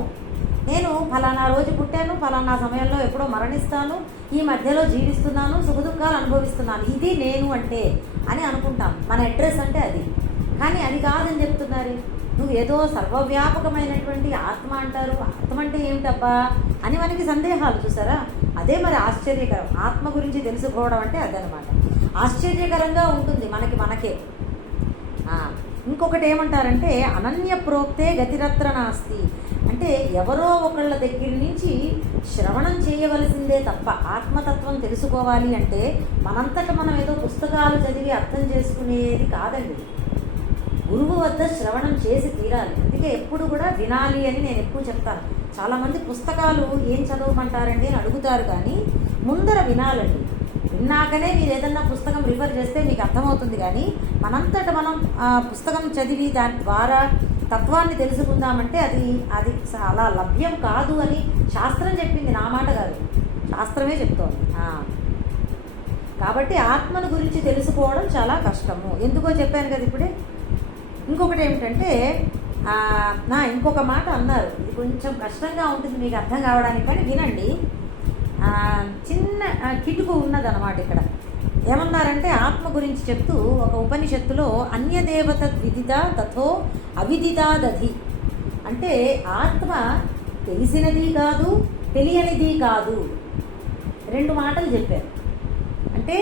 నేను ఫలానా రోజు పుట్టాను, ఫలానా సమయంలో ఎప్పుడో మరణిస్తాను, ఈ మధ్యలో జీవిస్తున్నాను, సుఖదుఖాలు అనుభవిస్తున్నాను, ఇది నేను అంటే అని అనుకుంటాం. మన అడ్రస్ అంటే అది. కానీ అది కాదని చెప్తున్నారు. నువ్వు ఏదో సర్వవ్యాపకమైనటువంటి ఆత్మ అంటారు. ఆత్మ అంటే ఏమిటబ్బా అని మనకి సందేహాలు. చూసారా, అదే మరి ఆశ్చర్యకరం. ఆత్మ గురించి తెలుసుకోవడం అంటే అదనమాట. ఆశ్చర్యకరంగా ఉంటుంది మనకే. ఇంకొకటి ఏమంటారంటే అనన్య ప్రోక్తే గతిరత్ర నాస్తి. అంటే ఎవరో ఒకళ్ళ దగ్గర నుంచి శ్రవణం చేయవలసిందే తప్ప ఆత్మతత్వం తెలుసుకోవాలి అంటే మనంతట మనం ఏదో పుస్తకాలు చదివి అర్థం చేసుకునేది కాదండి. గురువు వద్ద శ్రవణం చేసి తీరాలి. అందుకే ఎప్పుడు కూడా వినాలి అని నేను ఎక్కువ చెప్తాను. చాలామంది పుస్తకాలు ఏం చదవమంటారండి అని అడుగుతారు, కానీ ముందర వినాలండి. విన్నాకనే మీరు ఏదన్నా పుస్తకం రిఫర్ చేస్తే మీకు అర్థమవుతుంది. కానీ మనంతట మనం పుస్తకం చదివి దాని ద్వారా తత్వాన్ని తెలుసుకుందామంటే అది చాలా లభ్యం కాదు అని శాస్త్రం చెప్పింది, నా మాట కాదు, శాస్త్రమే చెప్తోంది. కాబట్టి ఆత్మను గురించి తెలుసుకోవడం చాలా కష్టము. ఎందుకో చెప్పాను కదా ఇప్పుడే. ఇంకొకటి ఏమిటంటే ఇంకొక మాట అన్నారు, ఇది కొంచెం కష్టంగా ఉంటుంది మీకు అర్థం కావడానికి, కానీ వినండి. చిన్న కిటుకు ఉన్నదన్నమాట ఇక్కడ. ఏమన్నారంటే ఆత్మ గురించి చెప్తూ ఒక ఉపనిషత్తులో అన్యదేవత విదిత తథో అవిదితాదధి. అంటే ఆత్మ తెలిసినది కాదు, తెలియనిది కాదు, రెండు మాటలు చెప్పారు. అంటే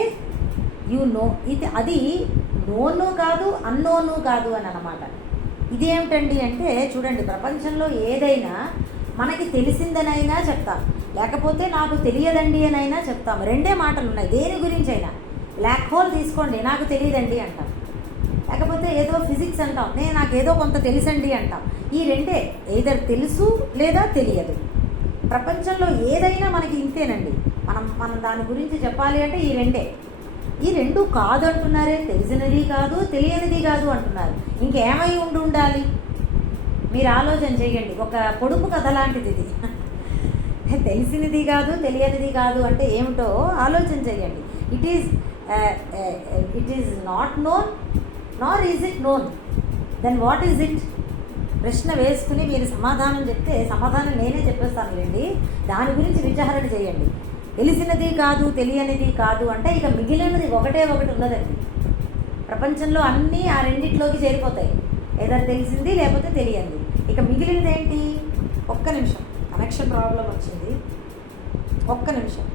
ఇది అది నోను కాదు, అన్నోను కాదు అని అన్నమాట. ఇదేమిటండి అంటే చూడండి, ప్రపంచంలో ఏదైనా మనకి తెలిసిందనైనా చెప్తాం, లేకపోతే నాకు తెలియదండి అని అయినా చెప్తాము. రెండే మాటలు ఉన్నాయి దేని గురించి అయినా. బ్లాక్ హోల్ తీసుకోండి, నాకు తెలియదండి అంటాం. లేకపోతే ఏదో ఫిజిక్స్ అంటాం, నాకు ఏదో కొంత తెలుసండి అంటాం. ఈ రెండే, ఏదర్ తెలుసు లేదా తెలియదు. ప్రపంచంలో ఏదైనా మనకి ఇంతేనండి. మనం దాని గురించి చెప్పాలి అంటే ఈ రెండే. ఈ రెండు కాదు అంటున్నారే, తెలిసినది కాదు తెలియనిది కాదు అంటున్నారు. ఇంకేమై ఉండాలి? మీరు ఆలోచన చేయండి. ఒక పొడుపు కథ లాంటిది ఇది. తెలిసినది కాదు తెలియనిది కాదు అంటే ఏమిటో ఆలోచన చేయండి. It is not known nor is it known, then what is it? ప్రశ్న వేసుకుని మీరు సమాధానం చెప్తే సమాధానం నేనే చెప్పేస్తానులేండి. దాని గురించి విచారణ చేయండి. తెలిసినది కాదు తెలియనిది కాదు అంటే ఇక మిగిలినది ఒకటే ఒకటి ఉన్నదండి. ప్రపంచంలో అన్నీ ఆ రెండిట్లోకి చేరిపోతాయి, ఏదైనా తెలిసింది లేకపోతే తెలియంది. ఇక మిగిలినది ఏంటి? ఒక్క నిమిషం, కనెక్షన్ ప్రాబ్లం వచ్చింది, ఒక్క నిమిషం.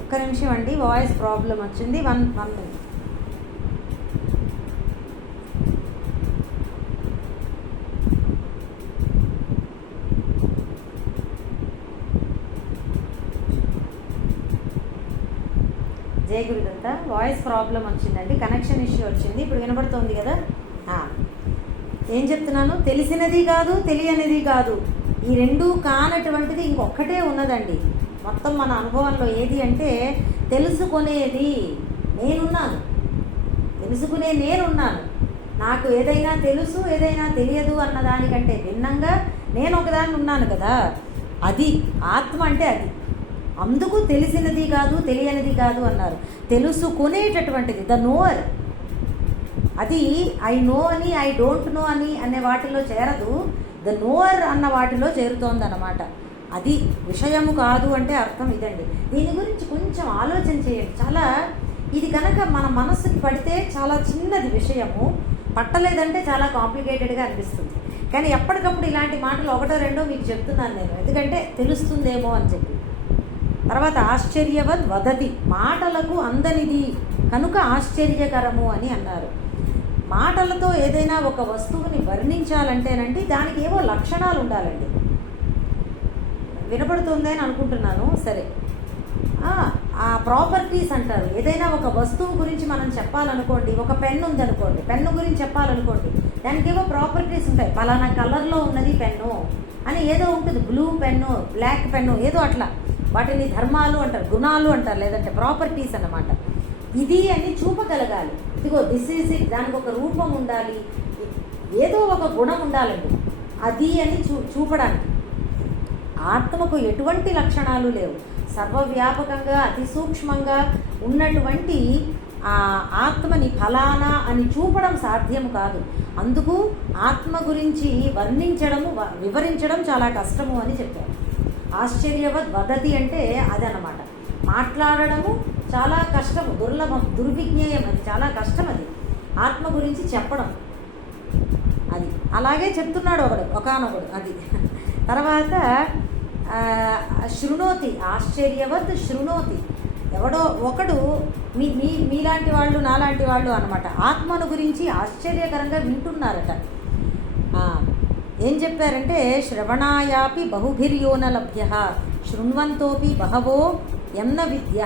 ఒక్క నిమిషం అండి, వాయిస్ ప్రాబ్లం వచ్చింది. One minute. జయ గురుదత్త, వాయిస్ ప్రాబ్లం వచ్చిందండి, కనెక్షన్ ఇష్యూ వచ్చింది. ఇప్పుడు వినబడుతోంది కదా? ఏం చెప్తున్నాను? తెలిసినది కాదు తెలియనిది కాదు, ఈ రెండు కానటువంటిది ఇంకొక్కటే ఉన్నదండి మొత్తం మన అనుభవంలో. ఏది అంటే తెలుసుకునేది నేనున్నాను, తెలుసుకునే నేనున్నాను. నాకు ఏదైనా తెలుసు ఏదైనా తెలియదు అన్నదానికంటే భిన్నంగా నేను ఒకదాన్ని ఉన్నాను కదా, అది ఆత్మ అంటే అది. అందుకు తెలిసినది కాదు తెలియనిది కాదు అన్నారు. తెలుసుకునేటటువంటిది ద నోవర్, అది ఐ నో అని ఐ డోంట్ నో అని అనే వాటిలో చేరదు, ద నోవర్ అన్న వాటిలో చేరుతోందన్నమాట. అది విషయము కాదు అంటే అర్థం ఇదండి. దీని గురించి కొంచెం ఆలోచన చేయండి. చాలా ఇది కనుక మన మనసుకి పడితే చాలా చిన్నది విషయము, పట్టలేదంటే చాలా కాంప్లికేటెడ్గా అనిపిస్తుంది. కానీ ఎప్పటికప్పుడు ఇలాంటి మాటలు ఒకటో రెండో మీకు చెప్తున్నాను నేను, ఎందుకంటే తెలుస్తుందేమో అని చెప్పి. తర్వాత ఆశ్చర్యవద్ వదతి, మాటలకు అందనిది కనుక ఆశ్చర్యకరము అని అన్నారు. మాటలతో ఏదైనా ఒక వస్తువుని వర్ణించాలంటేనండి దానికి ఏవో లక్షణాలు ఉండాలండి. వినపడుతుంది అని అనుకుంటున్నాను. సరే, ఆ ప్రాపర్టీస్ అంటారు. ఏదైనా ఒక వస్తువు గురించి మనం చెప్పాలనుకోండి, ఒక పెన్ను ఉందనుకోండి, పెన్ను గురించి చెప్పాలనుకోండి, దానికి ఏవో ప్రాపర్టీస్ ఉంటాయి. పలానా కలర్లో ఉన్నది పెన్ను అని ఏదో ఉంటుంది, బ్లూ పెన్ను బ్లాక్ పెన్ను ఏదో అట్లా. వాటిని ధర్మాలు అంటారు, గుణాలు అంటారు, లేదంటే ప్రాపర్టీస్ అన్నమాట. ఇది అని చూపగలగాలి. ఇదిగో దిస్ ఈజ్ ఇట్, దానికి ఒక రూపం ఉండాలి, ఏదో ఒక గుణం ఉండాలండి అది అని చూపడానికి. ఆత్మకు ఎటువంటి లక్షణాలు లేవు. సర్వవ్యాపకంగా అతి సూక్ష్మంగా ఉన్నటువంటి ఆ ఆత్మని ఫలానా అని చూపడం సాధ్యం కాదు. అందుకు ఆత్మ గురించి వర్ణించడము వివరించడం చాలా కష్టము అని చెప్పారు. ఆశ్చర్యవద్ వదతి అంటే అదనమాట. మాట్లాడడము చాలా కష్టము, దుర్లభం, దుర్విజ్ఞేయం, అది చాలా కష్టం. అది ఆత్మ గురించి చెప్పడం అది అలాగే చెప్తున్నాడు ఒకానొకడు అది. తర్వాత శృణోతి, ఆశ్చర్యవత్ శృణోతి, ఎవడో ఒకడు మీలాంటి వాళ్ళు నాలాంటి వాళ్ళు అనమాట ఆత్మను గురించి ఆశ్చర్యకరంగా వింటున్నారట. ఏం చెప్పారంటే శ్రవణాయాపి బహుభిర్యోన లభ్య శృణ్వంతోపి బహవో యన్న విద్య.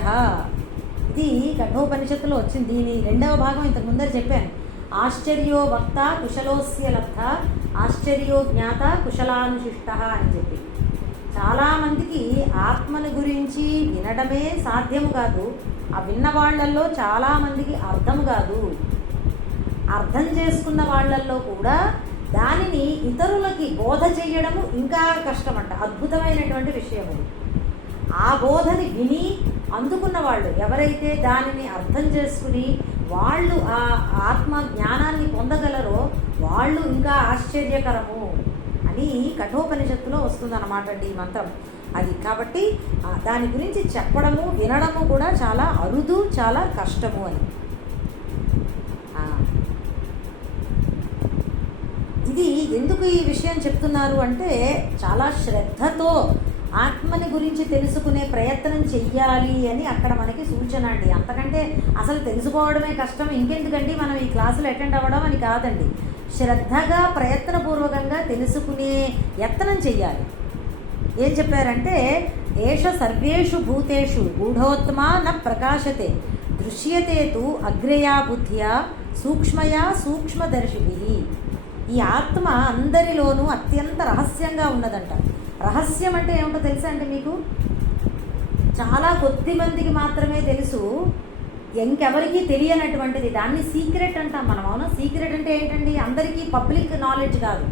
ఇది కఠోపనిషత్తులో వచ్చింది. దీని రెండవ భాగం ఇంతకు ముందర చెప్పాను. ఆశ్చర్యో వక్త కుశలోస్య లబ్ధ ఆశ్చర్యో జ్ఞాత కుశలానుశిష్ట అని చెప్పి. చాలామందికి ఆత్మని గురించి వినడమే సాధ్యము కాదు. ఆ విన్న వాళ్ళల్లో చాలామందికి అర్థం కాదు. అర్థం చేసుకున్న వాళ్ళల్లో కూడా దానిని ఇతరులకి బోధ చేయడము ఇంకా కష్టమంట. అద్భుతమైనటువంటి విషయం అది. ఆ బోధని విని అందుకున్న వాళ్ళు ఎవరైతే దానిని అర్థం చేసుకుని వాళ్ళు ఆ ఆత్మ జ్ఞానాన్ని పొందగలరో వాళ్ళు ఇంకా ఆశ్చర్యకరము అని కఠోపనిషత్తులో వస్తుందన్నమాట అండి ఈ మంత్రం అది. కాబట్టి దాని గురించి చెప్పడము వినడము కూడా చాలా అరుదు, చాలా కష్టము అని. ఇది ఎందుకు ఈ విషయం చెప్తున్నారు అంటే చాలా శ్రద్ధతో ఆత్మని గురించి తెలుసుకునే ప్రయత్నం చెయ్యాలి అని అక్కడ మనకి సూచన అండి. అంతకంటే అసలు తెలుసుకోవడమే కష్టం, ఇంకెందుకండి మనం ఈ క్లాసులు అటెండ్ అవ్వడం అని కాదండి. శ్రద్ధగా ప్రయత్నపూర్వకంగా తెలుసుకునే యత్నం చెయ్యాలి. ఏం చెప్పారంటే ఏష సర్వేషు భూతేషు గూఢోత్మా న ప్రకాశతే దృశ్యతే తు అగ్రయా బుద్ధ్యా సూక్ష్మయా సూక్ష్మదర్శిభి. ఈ ఆత్మ అందరిలోనూ అత్యంత రహస్యంగా ఉన్నదంట. రహస్యం అంటే ఏమిటో తెలుసా అంటే మీకు చాలా కొద్ది మందికి మాత్రమే తెలుసు, ఇంకెవరికి తెలియనటువంటిది. దాన్ని సీక్రెట్ అంటాం మనం. అవునా? సీక్రెట్ అంటే ఏంటండి? అందరికీ పబ్లిక్ నాలెడ్జ్ కాదు,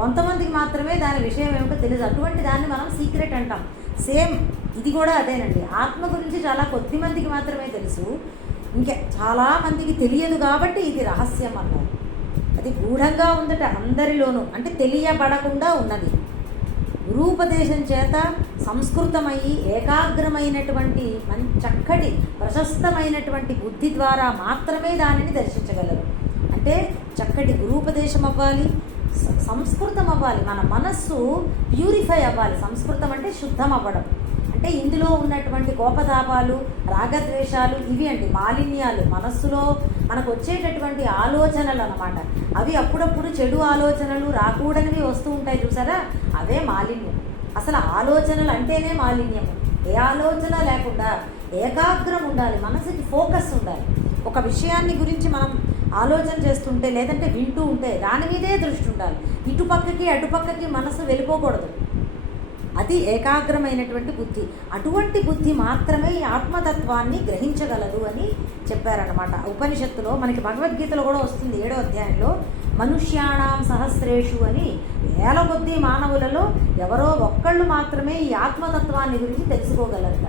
కొంతమందికి మాత్రమే దాని విషయం ఏమిటో తెలుసు. అటువంటి దాన్ని మనం సీక్రెట్ అంటాం. సేమ్ ఇది కూడా అదేనండి. ఆత్మ గురించి చాలా కొద్ది మందికి మాత్రమే తెలుసు, ఇంకా చాలా మందికి తెలియదు కాబట్టి ఇది రహస్యం అన్నారు. అది గూఢంగా ఉందట అందరిలోనూ, అంటే తెలియబడకుండా ఉన్నది. గురూపదేశం చేత సంస్కృతమయ్యి ఏకాగ్రమైనటువంటి చక్కటి ప్రశస్తమైనటువంటి బుద్ధి ద్వారా మాత్రమే దానిని దర్శించగలరు. అంటే చక్కటి గురూపదేశం అవ్వాలి, సంస్కృతం అవ్వాలి, మన మనస్సు ప్యూరిఫై అవ్వాలి. సంస్కృతం అంటే శుద్ధం అవ్వడం. అంటే ఇందులో ఉన్నటువంటి కోపతాపాలు, రాగద్వేషాలు ఇవి అండి మాలిన్యాలు. మనస్సులో మనకు వచ్చేటటువంటి ఆలోచనలు అన్నమాట. అవి అప్పుడప్పుడు చెడు ఆలోచనలు రాకూడనివి వస్తూ ఉంటాయి చూసారా, అవే మాలిన్యం. అసలు ఆలోచనలు అంటేనే మాలిన్యము. ఏ ఆలోచన లేకుండా ఏకాగ్రం ఉండాలి, మనసుకి ఫోకస్ ఉండాలి. ఒక విషయాన్ని గురించి మనం ఆలోచన చేస్తుంటే లేదంటే వింటూ ఉంటే దాని మీదే దృష్టి ఉండాలి. ఇటుపక్కకి అటుపక్కకి మనసు వెళ్ళిపోకూడదు. అది ఏకాగ్రమైనటువంటి బుద్ధి. అటువంటి బుద్ధి మాత్రమే ఈ ఆత్మతత్వాన్ని గ్రహించగలదు అని చెప్పారనమాట ఉపనిషత్తులో. మనకి భగవద్గీతలో కూడా వస్తుంది 7వ అధ్యాయంలో మనుష్యాణం సహస్రేషు అని. వేల కొద్ది మానవులలో ఎవరో ఒక్కళ్ళు మాత్రమే ఈ ఆత్మతత్వాన్ని గురించి తెలుసుకోగలరట.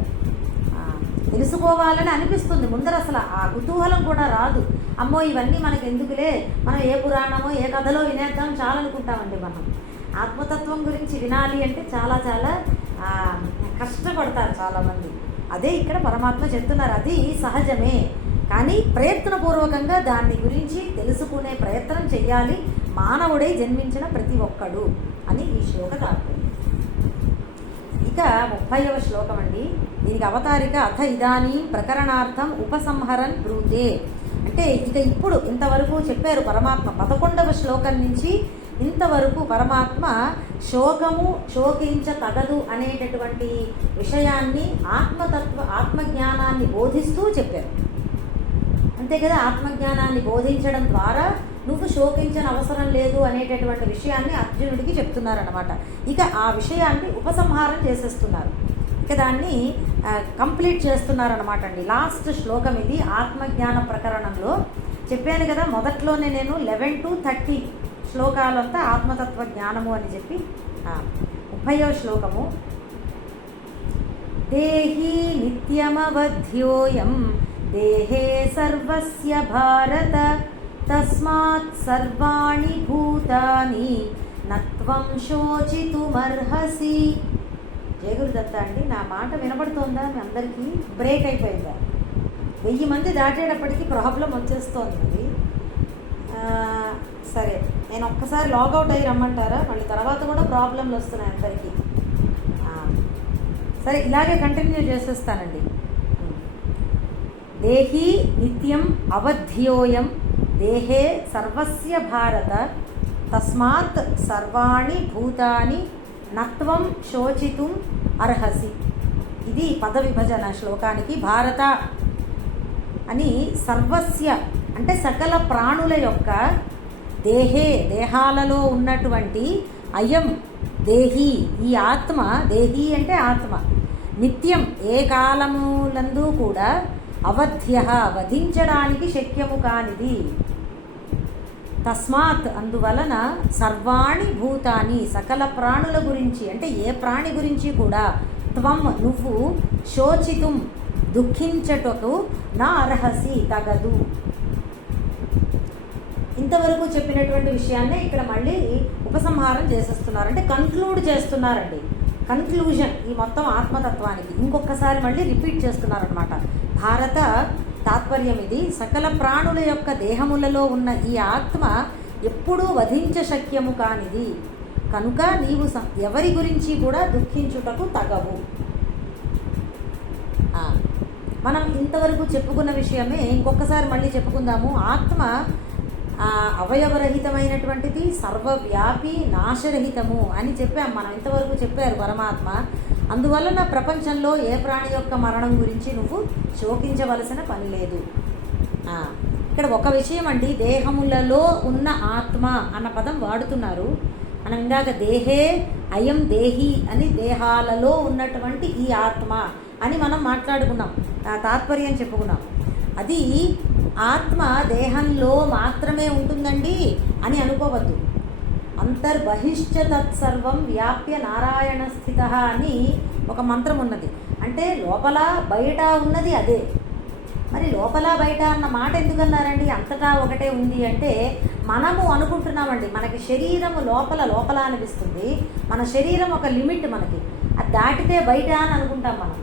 తెలుసుకోవాలని అనిపిస్తుంది ముందర, అసలు ఆ కుతూహలం కూడా రాదు. అమ్మో ఇవన్నీ మనకి ఎందుకులే, మనం ఏ పురాణమో ఏ కథలో వినేద్దాం చాలనుకుంటామండి. మనం ఆత్మతత్వం గురించి వినాలి అంటే చాలా చాలా కష్టపడతారు చాలామంది. అదే ఇక్కడ పరమాత్మ చెప్తున్నారు, అది సహజమే, కానీ ప్రయత్నపూర్వకంగా దాన్ని గురించి తెలుసుకునే ప్రయత్నం చెయ్యాలి మానవుడై జన్మించిన ప్రతి ఒక్కడు అని ఈ శ్లోక తాత్పర్యం. ఇక 30వ శ్లోకం అండి. దీనికి అవతారిక అథ ఇదానీ ప్రకరణార్థం ఉపసంహరన్ బ్రూతే. అంటే ఇక ఇప్పుడు ఇంతవరకు చెప్పారు పరమాత్మ 11వ శ్లోకం నుంచి ఇంతవరకు పరమాత్మ శోకించతగదు అనేటటువంటి విషయాన్ని ఆత్మజ్ఞానాన్ని బోధిస్తూ చెప్పారు. అంతే కదా, ఆత్మజ్ఞానాన్ని బోధించడం ద్వారా నువ్వు శోకించని అవసరం లేదు అనేటటువంటి విషయాన్ని అర్జునుడికి చెప్తున్నారన్నమాట. ఇక ఆ విషయాన్ని ఉపసంహారం చేసేస్తున్నారు, ఇక దాన్ని కంప్లీట్ చేస్తున్నారన్నమాట అండి. లాస్ట్ శ్లోకం ఇది ఆత్మజ్ఞాన ప్రకరణంలో. చెప్పాను కదా మొదట్లోనే నేను 11 to 30 శ్లోకాలంతా ఆత్మతత్వ జ్ఞానము అని చెప్పి. 30వ శ్లోకము. దేహి నిత్యమవధ్యోయం దేహే సర్వస్య భారత తస్మాత్ సర్వాణి భూతాని నత్వం శోచితుమర్హసి. జయగురుదత్త అండి, నా మాట వినపడుతోందా మీ అందరికీ? బ్రేక్ అయిపోయిందా? 1000 మంది దాటేటప్పటికి ప్రాబ్లం వచ్చేస్తోంది మరి. సరే, నేను ఒక్కసారి లాగౌట్ అయ్యి రమ్మంటారా? మళ్ళీ తర్వాత కూడా ప్రాబ్లంలు వస్తున్నాయి అందరికీ. సరే, ఇలాగే కంటిన్యూ చేసేస్తానండి. దేహి నిత్యం అవధ్యోయం దేహే సర్వస్య భారత తస్మాత్ సర్వాణి భూతాని నత్వం శోచితుం అర్హసి. ఇది పద విభజన శ్లోకానికి. భారత అని సర్వస్య అంటే సకల ప్రాణుల యొక్క, దేహే దేహాలలో ఉన్నటువంటి, అయం దేహి ఈ ఆత్మ, దేహి అంటే ఆత్మ, నిత్యం ఏ కాలములందు కూడా అవధ్య వధించడానికి శక్యము కానిది. తస్మాత్ అందువలన సర్వాణి భూతాని సకల ప్రాణుల గురించి అంటే ఏ ప్రాణి గురించి కూడా త్వం నువ్వు శోచితుం దుఃఖించటకు నా అర్హసి తగదు. ఇంతవరకు చెప్పినటువంటి విషయాన్నే ఇక్కడ మళ్ళీ ఉపసంహారం చేసేస్తున్నారు, అంటే కన్క్లూడ్ చేస్తున్నారండి. కన్క్లూజన్ ఈ మొత్తం ఆత్మతత్వానికి ఇంకొకసారి మళ్ళీ రిపీట్ చేస్తున్నారనమాట. భారత తాత్పర్యం ఇది. సకల ప్రాణుల యొక్క దేహములలో ఉన్న ఈ ఆత్మ ఎప్పుడూ వధించశక్యము కానిది కనుక నీవు ఎవరి గురించి కూడా దుఃఖించుటకు తగవు. మనం ఇంతవరకు చెప్పుకున్న విషయమే ఇంకొకసారి మళ్ళీ చెప్పుకుందాము. ఆత్మ అవయవరహితమైనటువంటిది, సర్వవ్యాపి, నాశరహితము అని చెప్పాం మనం. ఇంతవరకు చెప్పారు పరమాత్మ. అందువలన ప్రపంచంలో ఏ ప్రాణి యొక్క మరణం గురించి నువ్వు శోకించవలసిన పని లేదు. ఇక్కడ ఒక విషయం అండి, దేహములలో ఉన్న ఆత్మ అన్న పదం వాడుతున్నారు. మనం ఇందాక దేహే అయం దేహి అని దేహాలలో ఉన్నటువంటి ఈ ఆత్మ అని మనం మాట్లాడుకున్నాం, తాత్పర్యం చెప్పుకున్నాం. అది ఆత్మ దేహంలో మాత్రమే ఉంటుందండి అని అనుకోవద్దు. అంతర్బహిశ్చ తత్సర్వం వ్యాప్య నారాయణ స్థిత అని ఒక మంత్రం ఉన్నది. అంటే లోపల బయట ఉన్నది అదే. మరి లోపల బయట అన్న మాట ఎందుకన్నారండి? అంతటా ఒకటే ఉంది అంటే మనము అనుకుంటున్నామండి, మనకి శరీరము లోపల లోపల అనిపిస్తుంది. మన శరీరం ఒక లిమిట్, మనకి అది దాటితే బయట అని అనుకుంటాం మనం.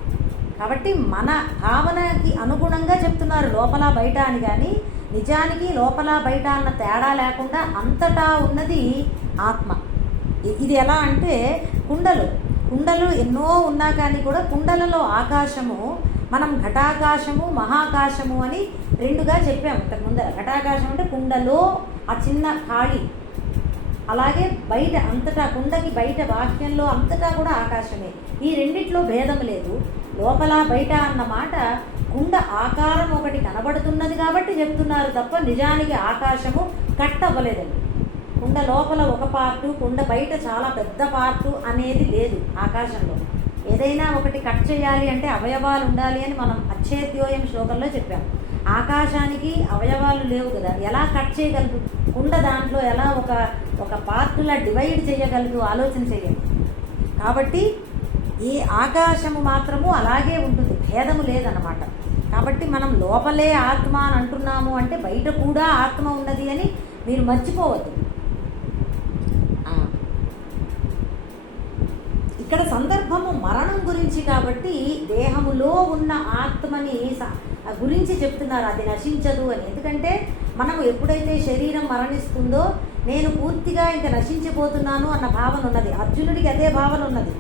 కాబట్టి మన భావనకి అనుగుణంగా చెప్తున్నారు లోపల బయట అని. కానీ నిజానికి లోపల బయట అన్న తేడా లేకుండా అంతటా ఉన్నది ఆత్మ. ఇది ఎలా అంటే కుండలు ఎన్నో ఉన్నా కానీ కూడా కుండలలో ఆకాశము మనం ఘటాకాశము మహాకాశము అని రెండుగా చెప్పాము ఇంతకు ముందర. ఘటాకాశం అంటే కుండలో ఆ చిన్న ఖాళీ, అలాగే బయట అంతటా కుండకి బయట బాహ్యంలో అంతటా కూడా ఆకాశమే. ఈ రెండిట్లో భేదం లేదు. లోపల బయట అన్న మాట కుండ ఆకారం ఒకటి కనబడుతున్నది కాబట్టి చెప్తున్నారు తప్ప నిజానికి ఆకాశము కట్ అవ్వలేదండి. కుండ లోపల ఒక పార్టు, కుండ బయట చాలా పెద్ద పార్టు అనేది లేదు ఆకాశంలో. ఏదైనా ఒకటి కట్ చేయాలి అంటే అవయవాలు ఉండాలి అని మనం అచ్ఛేద్యోయం శ్లోకంలో చెప్పాం. ఆకాశానికి అవయవాలు లేవు కదా, ఎలా కట్ చేయగలదు? కుండ దాంట్లో ఎలా ఒక పార్టులా డివైడ్ చేయగలదు? ఆలోచన చేయండి. కాబట్టి ఈ ఆకాశము మాత్రము అలాగే ఉంటుంది, భేదము లేదన్నమాట. కాబట్టి మనం లోపలే ఆత్మ అని అంటున్నాము అంటే బయట కూడా ఆత్మ ఉన్నది అని మీరు మర్చిపోవద్దు. ఇక్కడ సందర్భము మరణం గురించి కాబట్టి దేహములో ఉన్న ఆత్మని గురించి చెప్తున్నారు, అది నశించదు అని. ఎందుకంటే మనము ఎప్పుడైతే శరీరం మరణిస్తుందో నేను పూర్తిగా ఇంకా నశించిపోతున్నాను అన్న భావన ఉన్నది. అర్జునుడికి అదే భావన ఉన్నది.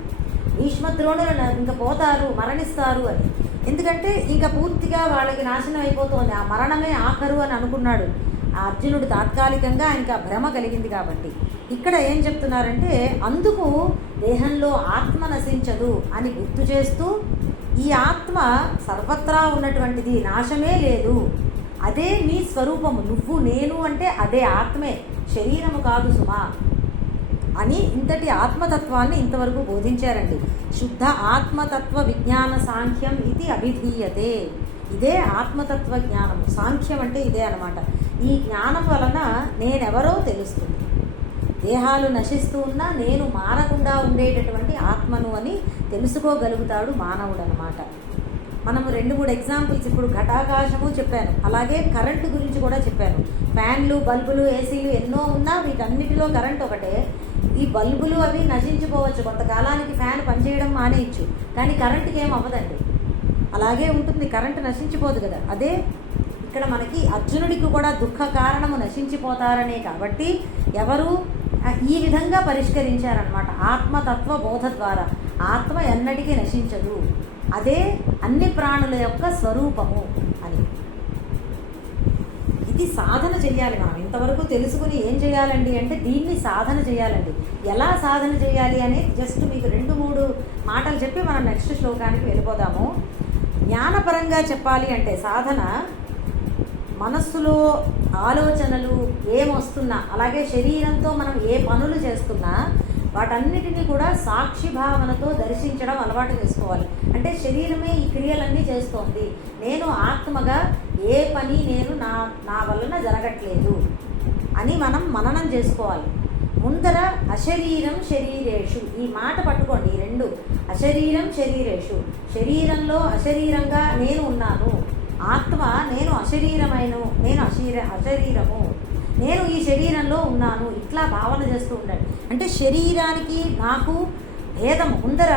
భీష్మద్రోణులు ఇంకా పోతారు, మరణిస్తారు అని. ఎందుకంటే ఇంకా పూర్తిగా వాళ్ళకి నాశనం అయిపోతుంది, ఆ మరణమే ఆఖరు అని అనుకున్నాడు ఆ అర్జునుడు. తాత్కాలికంగా ఇంకా భ్రమ కలిగింది కాబట్టి ఇక్కడ ఏం చెప్తున్నారంటే అందుకు దేహంలో ఆత్మ నశించదు అని గుర్తు చేస్తూ ఈ ఆత్మ సర్వత్రా ఉన్నటువంటిది, నాశమే లేదు, అదే నీ స్వరూపము, నువ్వు నేను అంటే అదే ఆత్మే, శరీరము కాదు సుమా అని ఇంతటి ఆత్మతత్వాన్ని ఇంతవరకు బోధించారండి. శుద్ధ ఆత్మతత్వ విజ్ఞాన సాంఖ్యం ఇది అభిధీయతే. ఇదే ఆత్మతత్వ జ్ఞానము. సాంఖ్యం అంటే ఇదే అనమాట. ఈ జ్ఞానం వలన నేనెవరో తెలుస్తుంది. దేహాలు నశిస్తూ ఉన్నా నేను మారకుండా ఉండేటటువంటి ఆత్మను అని తెలుసుకోగలుగుతాడు మానవుడు అనమాట. మనము 2-3 ఎగ్జాంపుల్స్ ఇప్పుడు ఘటాకాశము చెప్పాను, అలాగే కరెంటు గురించి కూడా చెప్పాను. ఫ్యాన్లు, బల్బులు, ఏసీలు ఎన్నో ఉన్నా వీటన్నిటిలో కరెంట్ ఒకటే. ఈ బల్బులు అవి నశించిపోవచ్చు, కొంతకాలానికి ఫ్యాన్ పనిచేయడం మానేయచ్చు, కానీ కరెంటుకి ఏం అవ్వదండి, అలాగే ఉంటుంది, కరెంటు నశించిపోదు కదా. అదే ఇక్కడ మనకి అర్జునుడికి కూడా దుఃఖ కారణము నశించిపోతారనే కాబట్టి ఎవరు ఈ విధంగా పరిష్కరించారనమాట ఆత్మతత్వ బోధ ద్వారా. ఆత్మ ఎన్నటికీ నశించదు, అదే అన్ని ప్రాణుల యొక్క స్వరూపము అని. ఇది సాధన చేయాలి మనం. ఇంతవరకు తెలుసుకుని ఏం చేయాలండి అంటే దీన్ని సాధన చేయాలండి. ఎలా సాధన చేయాలి అనేది జస్ట్ మీకు 2-3 మాటలు చెప్పి మనం నెక్స్ట్ శ్లోకానికి వెళ్ళిపోదాము. జ్ఞానపరంగా చెప్పాలి అంటే సాధన మనస్సులో ఆలోచనలు ఏమొస్తున్నా, అలాగే శరీరంతో మనం ఏ పనులు చేస్తున్నా వాటన్నిటినీ కూడా సాక్షి భావనతో దర్శించడం అలవాటు చేసుకోవాలి. అంటే శరీరమే ఈ క్రియలన్నీ చేస్తోంది, నేను ఆత్మగా ఏ పని నేను నా వలన జరగట్లేదు అని మనం మననం చేసుకోవాలి. ముందర అశరీరం శరీరేషు, ఈ మాట పట్టుకోండి. ఈ రెండు, అశరీరం శరీరేషు, శరీరంలో అశరీరంగా నేను ఉన్నాను, ఆత్మ నేను అశరీరమైన, నేను అశరీరము, నేను ఈ శరీరంలో ఉన్నాను, ఇట్లా భావన చేస్తూ ఉండండి. అంటే శరీరానికి నాకు భేదం ముందర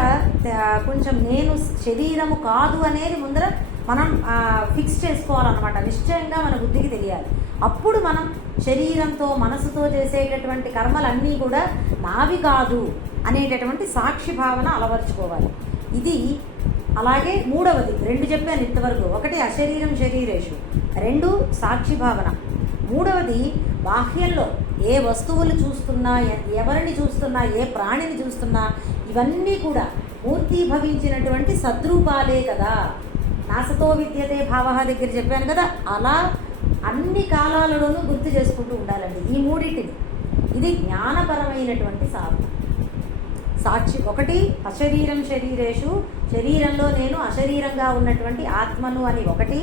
కొంచెం నేను శరీరము కాదు అనేది ముందర మనం ఫిక్స్ చేసుకోవాలన్నమాట. నిశ్చయంగా మన బుద్ధికి తెలియాలి. అప్పుడు మనం శరీరంతో మనసుతో చేసేటటువంటి కర్మలన్నీ కూడా నావి కాదు అనేటటువంటి సాక్షి భావన అలవర్చుకోవాలి. ఇది అలాగే మూడవది, రెండు చెప్పాను ఇంతవరకు. ఒకటి అశరీరం శరీరేషు, రెండు సాక్షి భావన. మూడవది బాహ్యంలో ఏ వస్తువులు చూస్తున్నా, ఎవరిని చూస్తున్నా, ఏ ప్రాణిని చూస్తున్నా, ఇవన్నీ కూడా మూర్తీభవించినటువంటి సద్రూపాలే కదా. నాసతో విద్యతే భావ దగ్గర చెప్పాను కదా, అలా అన్ని కాలాలలోనూ గుర్తు చేసుకుంటూ ఉండాలండి ఈ మూడింటిని. ఇది జ్ఞానపరమైనటువంటి సాధన. సాక్షి ఒకటి అశరీరం శరీరేషు, శరీరంలో నేను అశరీరంగా ఉన్నటువంటి ఆత్మను అని ఒకటి.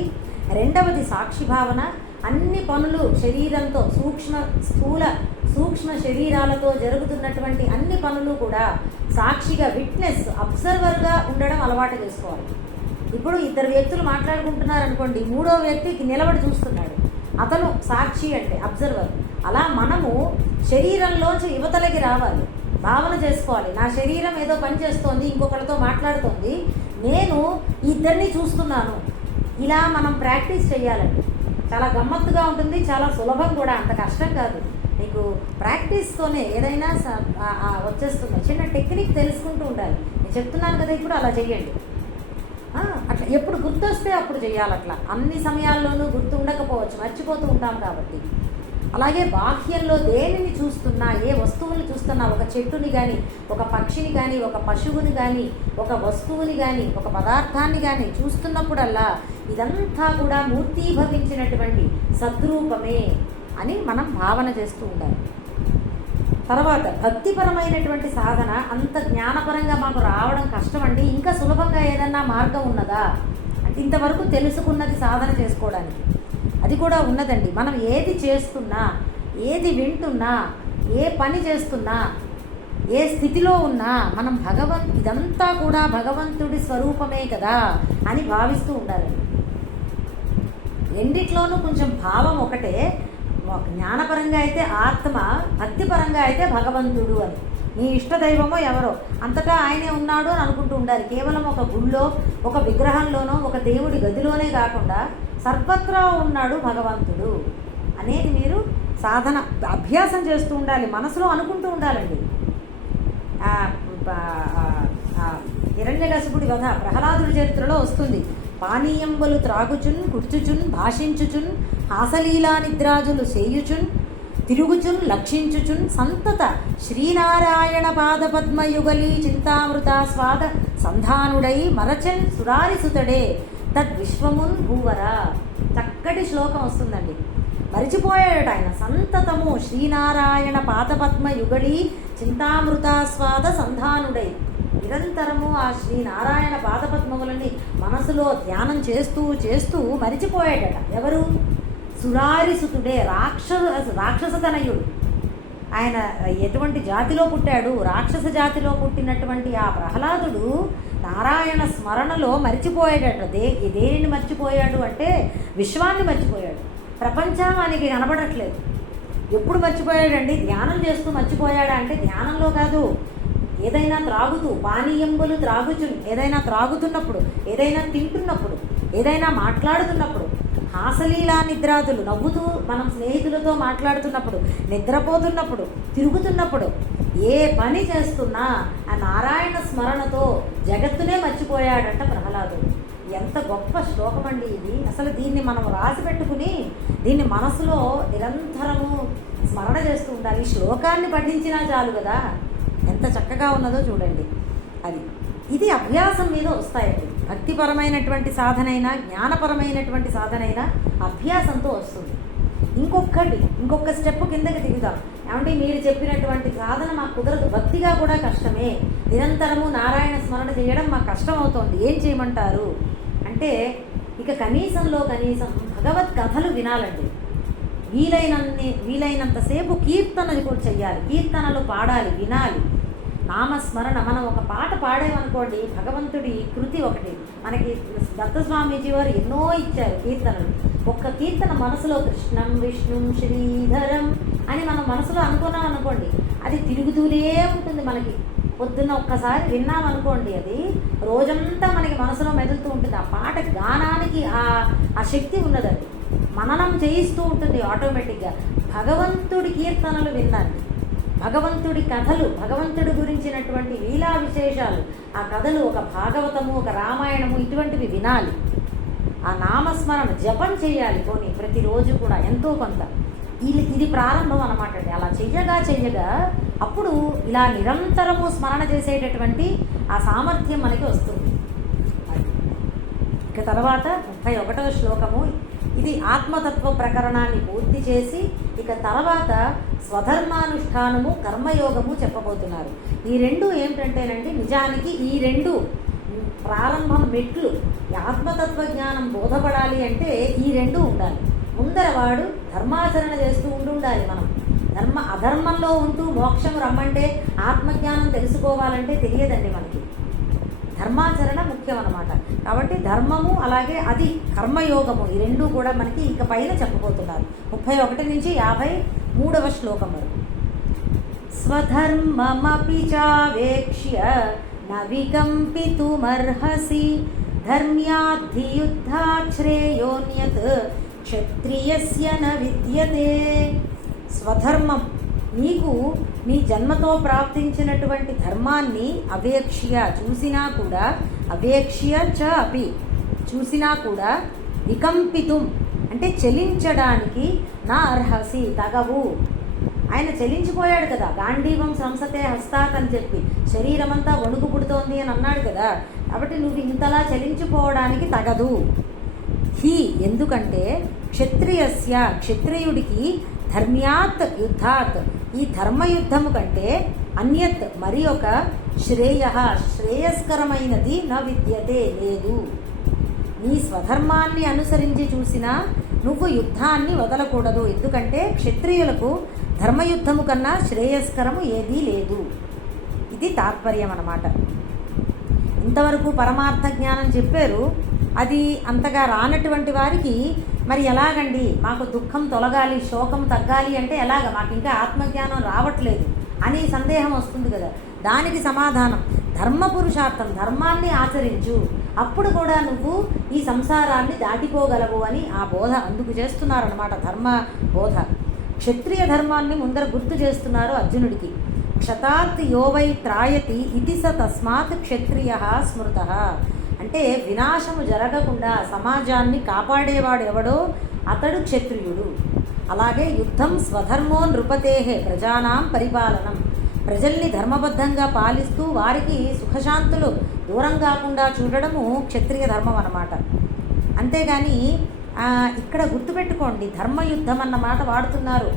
రెండవది సాక్షి భావన, అన్ని పనులు శరీరంతో సూక్ష్మ శరీరాలతో జరుగుతున్నటువంటి అన్ని పనులు కూడా సాక్షిగా, విట్నెస్, అబ్జర్వర్గా ఉండడం అలవాటు చేసుకోవాలి. ఇప్పుడు ఇద్దరు వ్యక్తులు మాట్లాడుకుంటున్నారు అనుకోండి, మూడో వ్యక్తికి నిలబడి చూస్తున్నాడు, అతను సాక్షి అంటే అబ్జర్వర్. అలా మనము శరీరంలోంచి యువతలకి రావాలి, భావన చేసుకోవాలి. నా శరీరం ఏదో పని చేస్తోంది, ఇంకొకరితో మాట్లాడుతోంది, నేను ఇద్దరిని చూస్తున్నాను. ఇలా మనం ప్రాక్టీస్ చేయాలండి. చాలా గమ్మత్తుగా ఉంటుంది, చాలా సులభం కూడా, అంత కష్టం కాదు. మీకు ప్రాక్టీస్తోనే ఏదైనా వచ్చేస్తుంది. చిన్న టెక్నిక్ తెలుసుకుంటూ ఉండాలి. నేను చెప్తున్నాను కదా, ఇప్పుడు అలా చేయండి. అట్లా ఎప్పుడు గుర్తొస్తే అప్పుడు చేయాలి. అట్లా అన్ని సమయాల్లోనూ గుర్తు ఉండకపోవచ్చు, మర్చిపోతూ ఉంటాం కాబట్టి. అలాగే బాహ్యంలో దేనిని చూస్తున్నా, ఏ వస్తువుని చూస్తున్నా, ఒక చెట్టుని కానీ, ఒక పక్షిని కానీ, ఒక పశువుని కానీ, ఒక వస్తువుని కానీ, ఒక పదార్థాన్ని కానీ చూస్తున్నప్పుడల్లా ఇదంతా కూడా మూర్తీభవించినటువంటి సద్రూపమే అని మనం భావన చేస్తూ ఉండాలి. తర్వాత భక్తిపరమైనటువంటి సాధన అంత జ్ఞానపరంగా మాకు రావడం కష్టమండి. ఇంకా సులభంగా ఏదన్నా మార్గం ఉన్నదా అంటే, ఇంతవరకు తెలుసుకున్నది సాధన చేసుకోవడానికి అది కూడా ఉన్నదండి. మనం ఏది చేస్తున్నా, ఏది వింటున్నా, ఏ పని చేస్తున్నా, ఏ స్థితిలో ఉన్నా మనం ఇదంతా కూడా భగవంతుడి స్వరూపమే కదా అని భావిస్తూ ఉండాలండి. రెండిట్లోనూ కొంచెం భావం ఒకటే. జ్ఞానపరంగా అయితే ఆత్మ, భక్తిపరంగా అయితే భగవంతుడు అని. నీ ఇష్టదైవమో ఎవరో అంతటా ఆయనే ఉన్నాడు అని అనుకుంటూ ఉండాలి. కేవలం ఒక గుళ్ళో, ఒక విగ్రహంలోనో, ఒక దేవుడి గదిలోనే కాకుండా సర్వత్రా ఉన్నాడు భగవంతుడు అనేది మీరు సాధన అభ్యాసం చేస్తూ ఉండాలి, మనసులో అనుకుంటూ ఉండాలండి. హిరణ్యకశిపుడి వధ ప్రహ్లాదుడి చరిత్రలో వస్తుంది. పానీయంబులు త్రాగుచున్, కూర్చుచున్, భాషించుచున్, హాసలీలా నిద్రాజులు చేయుచున్, తిరుగుచున్, లక్షించుచున్, సంతత శ్రీనారాయణ పాదపద్మయుగలీ చింతామృత స్వాద సంధానుడై మరచన్ సురారిసుతడే తద్విశ్వమున్ భూవర. చక్కటి శ్లోకం వస్తుందండి. మరిచిపోయాడట ఆయన. సంతతము శ్రీనారాయణ పాదపద్మయుగళీ చింతామృతాస్వాద సంధానుడై, నిరంతరము ఆ శ్రీనారాయణ పాదపద్మములని మనసులో ధ్యానం చేస్తూ చేస్తూ మరిచిపోయాడట. ఎవరు? సురారిసుతుడే, రాక్షసతనయుడు. ఆయన ఎటువంటి జాతిలో పుట్టాడు? రాక్షస జాతిలో పుట్టినటువంటి ఆ ప్రహ్లాదుడు నారాయణ స్మరణలో మర్చిపోయాడట. దేనిని మర్చిపోయాడు అంటే విశ్వాన్ని మర్చిపోయాడు. ప్రపంచం ఆయనకి కనబడట్లేదు. ఎప్పుడు మర్చిపోయాడండి? ధ్యానం చేస్తూ మర్చిపోయాడా అంటే ధ్యానంలో కాదు, ఏదైనా త్రాగుతూ, పానీయంబులు త్రాగుచు, ఏదైనా త్రాగుతున్నప్పుడు, ఏదైనా తింటున్నప్పుడు, ఏదైనా మాట్లాడుతున్నప్పుడు, హాసలీలా నిద్రాదులు నవ్వుతూ మనం స్నేహితులతో మాట్లాడుతున్నప్పుడు, నిద్రపోతున్నప్పుడు, తిరుగుతున్నప్పుడు, ఏ పని చేస్తున్నా ఆ నారాయణ స్మరణతో జగత్తునే మర్చిపోయాడంట ప్రహ్లాదుడు. ఎంత గొప్ప శ్లోకం అండి ఇది. అసలు దీన్ని మనం రాసి పెట్టుకుని దీన్ని మనసులో నిరంతరము స్మరణ చేస్తూ ఉండాలి. ఈ శ్లోకాన్ని పఠించినా చాలు కదా, ఎంత చక్కగా ఉన్నదో చూడండి. ఇది అభ్యాసం మీద వస్తాయండి. భక్తిపరమైనటువంటి సాధనైనా, జ్ఞానపరమైనటువంటి సాధనైనా అభ్యాసంతో వస్తుంది. ఇంకొక స్టెప్ కిందకి దిగుతాం. ఏమంటే మీరు చెప్పినటువంటి సాధన మాకు కుదరదు, భక్తిగా కూడా కష్టమే, నిరంతరము నారాయణ స్మరణ చేయడం మాకు కష్టం అవుతోంది, ఏం చేయమంటారు అంటే, ఇక కనీసం భగవత్ కథలు వినాలండి. వీలైనంతసేపు కీర్తనలు కూడా చెయ్యాలి, కీర్తనలు పాడాలి, వినాలి. నామస్మరణ, మనం ఒక పాట పాడేమనుకోండి, భగవంతుడి కృతి ఒకటి మనకి దత్తస్వామీజీ వారు ఎన్నో ఇచ్చారు కీర్తనలు. ఒక్క కీర్తన మనసులో కృష్ణం విష్ణుం శ్రీధరం అని మనం మనసులో అనుకున్నాం అనుకోండి, అది తిరుగుతూనే ఉంటుంది మనకి. పొద్దున్న ఒక్కసారి విన్నామనుకోండి, అది రోజంతా మనకి మనసులో మెదులుతూ ఉంటుంది. ఆ పాట గానానికి ఆ శక్తి ఉన్నదండి, మననం చేయిస్తూ ఉంటుంది ఆటోమేటిక్గా. భగవంతుడి కీర్తనలు వినండి, భగవంతుడి కథలు, భగవంతుడి గురించినటువంటి లీలా విశేషాలు, ఆ కథలు, ఒక భాగవతము, ఒక రామాయణము, ఇటువంటివి వినాలి. ఆ నామస్మరణ జపం చేయాలి పోనీ ప్రతిరోజు కూడా ఎంతో కొంత. ఇది ప్రారంభం అన్నమాట అండి. అలా చెయ్యగా అప్పుడు ఇలా నిరంతరము స్మరణ చేసేటటువంటి ఆ సామర్థ్యం మనకి వస్తుంది. ఇక తర్వాత 31వ శ్లోకము, ఇది ఆత్మతత్వ ప్రకరణాన్ని పూర్తి చేసి ఇక తర్వాత స్వధర్మానుష్ఠానము, కర్మయోగము చెప్పబోతున్నారు. ఈ రెండు ఏమిటంటేనండి, నిజానికి ఈ రెండు ప్రారంభం మెట్లు. ఆత్మతత్వ జ్ఞానం బోధపడాలి అంటే ఈ రెండు ఉండాలి. ముందర వాడు ధర్మాచరణ చేస్తూ ఉండాలి. మనం అధర్మంలో ఉంటూ మోక్షం రమ్మంటే, ఆత్మజ్ఞానం తెలుసుకోవాలంటే తెలియదండి మనకి. ధర్మాచరణ ముఖ్యం అన్నమాట. కాబట్టి ధర్మము అలాగే అది కర్మయోగము, ఈ రెండు కూడా మనకి ఇక పైన చెప్పబోతున్నారు. 31 నుంచి 53వ శ్లోకం వరకు. స్వధర్మమపి చావేక్ష్య న వికంపితుమర్హసి ధర్మ్యాద్ధియుద్ధాత్ శ్రేయోన్యత్ క్షత్రియస్య న విద్యతే. స్వధర్మం, నీకు నీ జన్మతో ప్రాప్తించినటువంటి ధర్మాన్ని అవేక్ష్య చూసినా కూడా, అవేక్ష్య చ అపి చూసినా కూడా, వికంపితుం అంటే చెలించడానికి, నా అర్హసి తగవు. ఆయన చెలించిపోయాడు కదా, గాంధీవం సంసతే హస్తాత్ అని చెప్పి శరీరమంతా వణుకు పుడుతోంది అని అన్నాడు కదా. కాబట్టి నువ్వు ఇంతలా చెలించిపోవడానికి తగదు. హి ఎందుకంటే క్షత్రియస్య క్షత్రియుడికి ధర్మ్యాత్ యుద్ధాత్ ఈ ధర్మయుద్ధము కంటే అన్యత్ మరి ఒక శ్రేయస్కరమైనది న విద్యతే లేదు. నీ స్వధర్మాన్ని అనుసరించి చూసినా నువ్వు యుద్ధాన్ని వదలకూడదు. ఎందుకంటే క్షత్రియులకు ధర్మయుద్ధము కన్నా శ్రేయస్కరము ఏదీ లేదు. ఇది తాత్పర్యం అన్నమాట. ఇంతవరకు పరమార్థ జ్ఞానం చెప్పారు. అది అంతగా రానటువంటి వారికి మరి ఎలాగండి, మాకు దుఃఖం తొలగాలి, శోకం తగ్గాలి అంటే ఎలాగ, మాకు ఇంకా ఆత్మజ్ఞానం రావట్లేదు అని సందేహం వస్తుంది కదా. దానికి సమాధానం ధర్మ పురుషార్థం, ధర్మాన్ని ఆచరించు, అప్పుడు కూడా నువ్వు ఈ సంసారాన్ని దాటిపోగలవు అని ఆ బోధ అందుకు చేస్తున్నారన్నమాట, ధర్మ బోధ. క్షత్రియ ధర్మాన్ని ముందర గుర్తు చేస్తున్నారు అర్జునుడికి. క్షతాత్ యోవై త్రాయతి ఇది స తస్మాత్ క్షత్రియ స్మృత. అంటే వినాశము జరగకుండా సమాజాన్ని కాపాడేవాడు ఎవడో అతడు క్షత్రియుడు. అలాగే యుద్ధం స్వధర్మో నృపతేహే ప్రజానాం పరిపాలనం, ప్రజల్ని ధర్మబద్ధంగా పాలిస్తూ వారికి సుఖశాంతులు దూరం కాకుండా చూడడము క్షత్రియ ధర్మం అన్నమాట. అంతేగాని ఇక్కడ గుర్తుపెట్టుకోండి, ధర్మయుద్ధం అన్న మాట వాడుతున్నారు.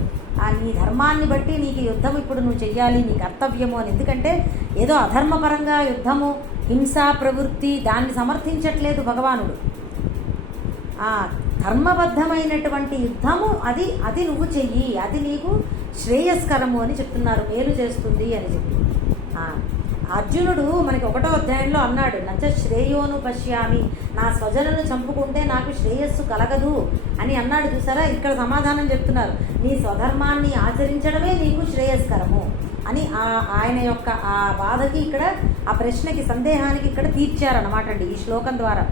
నీ ధర్మాన్ని బట్టి నీకు యుద్ధం ఇప్పుడు నువ్వు చెయ్యాలి, నీ కర్తవ్యము అని. ఎందుకంటే ఏదో అధర్మపరంగా యుద్ధము, హింసా ప్రవృత్తి దాన్ని సమర్థించట్లేదు భగవానుడు. ధర్మబద్ధమైనటువంటి యుద్ధము అది నువ్వు చెయ్యి, అది నీకు శ్రేయస్కరము అని చెప్తున్నారు, మేలు చేస్తుంది అని చెప్పి. అర్జునుడు మనకి 1వ అధ్యాయంలో అన్నాడు, నచ్చ శ్రేయోను పశ్యామి, నా స్వజనులను చంపుకుంటే నాకు శ్రేయస్సు కలగదు అని అన్నాడు. చూసారా, ఇక్కడ సమాధానం చెప్తున్నారు, నీ స్వధర్మాన్ని ఆచరించడమే నీకు శ్రేయస్కరము అని ఆయన యొక్క ఆ బాధకి ఇక్కడ, ఆ ప్రశ్నకి, సందేహానికి ఇక్కడ తీర్చారన్నమాట అండి ఈ శ్లోకం ద్వారా.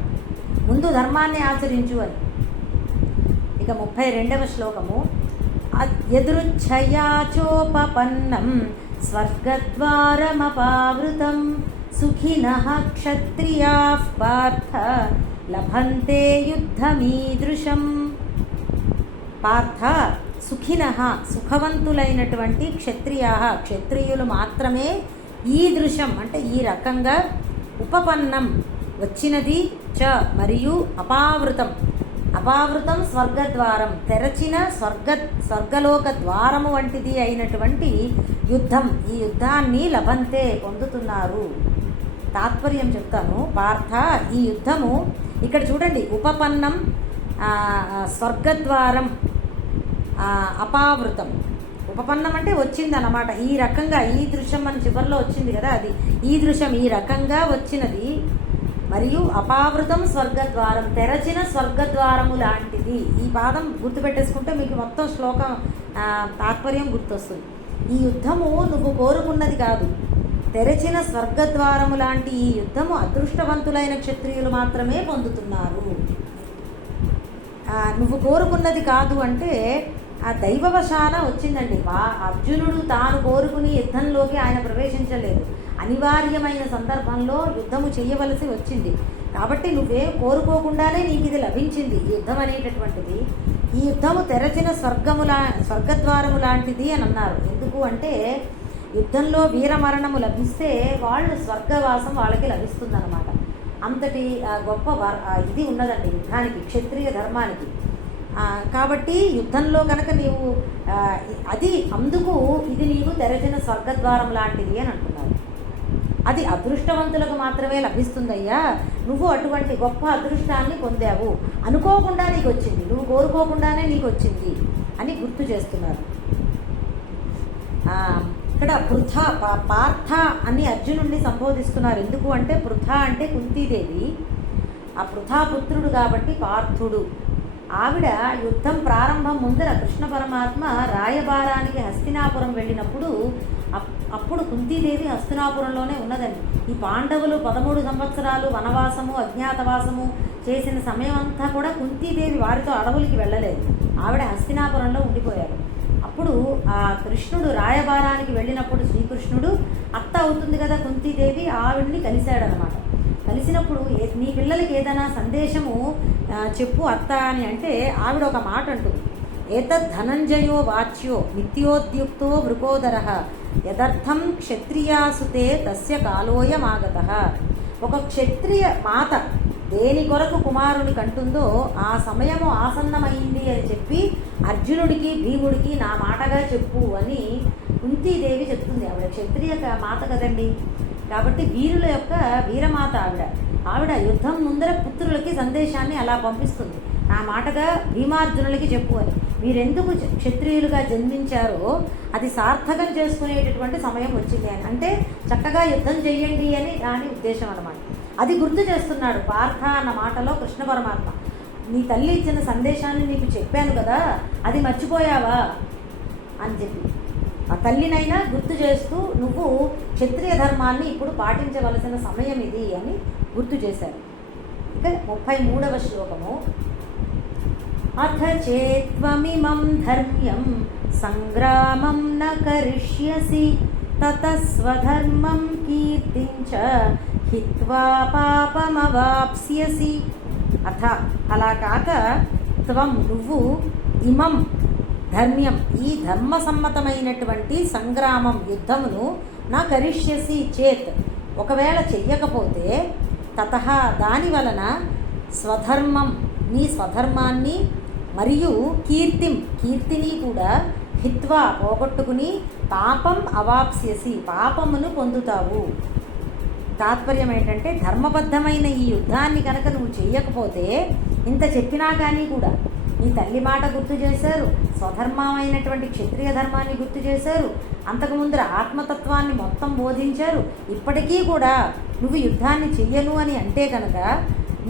ముందు ధర్మాన్ని ఆచరించు అని. ఇక 32వ శ్లోకము, యదృచ్ఛయాచోపపన్నం స్వర్గద్వారమపావృతం సుఖినః క్షత్రియాః పార్థ లభంతే యుద్ధమీదృశం. పార్థ సుఖినః సుఖవంతులైనటువంటి క్షత్రియాః క్షత్రియులు మాత్రమే ఈదృశం అంటే ఈ రకంగా, ఉపపన్నం వచ్చినది, చ మరియు అపావృతం అపావృతం స్వర్గద్వారం తెరచిన స్వర్గలోక ద్వారము వంటిది అయినటువంటి యుద్ధం, ఈ యుద్ధాన్ని లభంతే పొందుతున్నారు. తాత్పర్యం చెప్తాను. పార్థ ఈ యుద్ధము, ఇక్కడ చూడండి ఉపపన్నం స్వర్గద్వారం అపావృతం. ఉపపన్నం అంటే వచ్చింది అన్నమాట. ఈ రకంగా ఈ దృశ్యం మన చివరిలో వచ్చింది కదా, అది ఈ దృశ్యం ఈ రకంగా వచ్చినది. మరియు అపావృతం స్వర్గద్వారం, తెరచిన స్వర్గద్వారము లాంటిది. ఈ పాదం గుర్తుపెట్టేసుకుంటే మీకు మొత్తం శ్లోకం తాత్పర్యం గుర్తొస్తుంది. ఈ యుద్ధము నువ్వు కోరుకున్నది కాదు, తెరచిన స్వర్గద్వారము లాంటి ఈ యుద్ధము అదృష్టవంతులైన క్షత్రియులు మాత్రమే పొందుతున్నారు. నువ్వు కోరుకున్నది కాదు అంటే ఆ దైవవశాన వచ్చిందండి. అర్జునుడు తాను కోరుకుని యుద్ధంలోకి ఆయన ప్రవేశించలేదు, అనివార్యమైన సందర్భంలో యుద్ధము చేయవలసి వచ్చింది. కాబట్టి నువ్వేం కోరుకోకుండానే నీకు ఇది లభించింది ఈ యుద్ధం అనేటటువంటిది. ఈ యుద్ధము తెరచిన స్వర్గద్వారము లాంటిది అని అన్నారు. ఎందుకు అంటే యుద్ధంలో వీరమరణము లభిస్తే వాళ్ళు స్వర్గవాసం వాళ్ళకి లభిస్తుందన్నమాట. అంతటి గొప్ప ఇది ఉన్నదండి యుద్ధానికి, క్షత్రియ ధర్మానికి. కాబట్టి యుద్ధంలో కనుక నీవు అది అందుకు ఇది నీవు తెరచిన స్వర్గద్వారం లాంటిది అని అంటున్నారు. అది అదృష్టవంతులకు మాత్రమే లభిస్తుందయ్యా. నువ్వు అటువంటి గొప్ప అదృష్టాన్ని పొందావు, అనుకోకుండా నీకు వచ్చింది, నువ్వు కోరుకోకుండానే నీకు వచ్చింది అని గుర్తు చేస్తున్నారు. ఇక్కడ పృథ పార్థ అని అర్జునుడిని సంబోధిస్తున్నారు. ఎందుకు అంటే పృథ అంటే కుంతీదేవి, ఆ పృథాపుత్రుడు కాబట్టి పార్థుడు. ఆవిడ యుద్ధం ప్రారంభం ముందర కృష్ణ పరమాత్మ రాయబారానికి హస్తినాపురం వెళ్ళినప్పుడు అప్పుడు కుంతీదేవి హస్తినాపురంలోనే ఉన్నదండి. ఈ పాండవులు 13 సంవత్సరాలు వనవాసము అజ్ఞాతవాసము చేసిన సమయం అంతా కూడా కుంతీదేవి వారితో అడవులకి వెళ్ళలేదు, ఆవిడ హస్తినాపురంలో ఉండిపోయారు. అప్పుడు ఆ కృష్ణుడు రాయబారానికి వెళ్ళినప్పుడు శ్రీకృష్ణుడు అత్త అవుతుంది కదా కుంతీదేవి, ఆవిడ్ని కలిశాడనమాట. కలిసినప్పుడు నీ పిల్లలకి ఏదైనా సందేశము చెప్పు అత్త అని అంటే ఆవిడ ఒక మాట అంటుంది, ఏతద్ ధనంజయో వాచ్యో నిత్యోద్యుక్తో వృకోదరః యదర్థం క్షత్రియాసుతే తస్య కాలోయమాగతః. ఒక క్షత్రియ మాత దేని కొరకు కుమారుని కంటుందో ఆ సమయము ఆసన్నమైంది అని చెప్పి అర్జునుడికి భీముడికి నా మాటగా చెప్పు అని కుంతీదేవి చెప్తుంది. ఆవిడ క్షత్రియ మాత కదండి, కాబట్టి వీరుల యొక్క వీరమాత ఆవిడ యుద్ధం ముందర పుత్రులకి సందేశాన్ని అలా పంపిస్తుంది, నా మాటగా భీమార్జునులకి చెప్పు అని. మీరెందుకు క్షత్రియులుగా జన్మించారో అది సార్థకం చేసుకునేటటువంటి సమయం వచ్చింది అని, అంటే చక్కగా యుద్ధం చెయ్యండి అని దాని ఉద్దేశం అన్నమాట. అది గుర్తు చేస్తున్నాడు పార్థ అన్న మాటలో కృష్ణ పరమాత్మ. నీ తల్లి ఇచ్చిన సందేశాన్ని నీకు చెప్పాను కదా, అది మర్చిపోయావా అని చెప్పి ఆ తల్లినైనా గుర్తు చేస్తూ నువ్వు క్షత్రియ ధర్మాన్ని ఇప్పుడు పాటించవలసిన సమయం ఇది అని గుర్తు చేశారు. ఇక 33వ శ్లోకము, అథ చేత్వమిమం ధర్మ్యం సంగ్రామం న కరిష్యసి తతః స్వధర్మం కీర్తించ హిత్వా పాపమవాప్స్యసి. అథ అలా కాక త్వం నువ్వు ఇమం ధర్మ్యం ఈ ధర్మసమ్మతమైనటువంటి సంగ్రామం యుద్ధమును నా కరిష్యసి చేత్ ఒకవేళ చెయ్యకపోతే తతః దాని వలన స్వధర్మం నీ స్వధర్మాన్ని మరియు కీర్తిని కూడా హిత్వా పోగొట్టుకుని పాపం అవాప్స్యసి పాపమును పొందుతావు. తాత్పర్యం ఏంటంటే ధర్మబద్ధమైన ఈ యుద్ధాన్ని కనుక నువ్వు చెయ్యకపోతే ఇంత చెప్పినా కానీ కూడా నీ తల్లి మాట గుర్తు చేశారు, స్వధర్మమైనటువంటి క్షత్రియ ధర్మాన్ని గుర్తు చేశారు, అంతకుముందు ఆత్మతత్వాన్ని మొత్తం బోధించారు. ఇప్పటికీ కూడా నువ్వు యుద్ధాన్ని చెయ్యను అని అంటే కనుక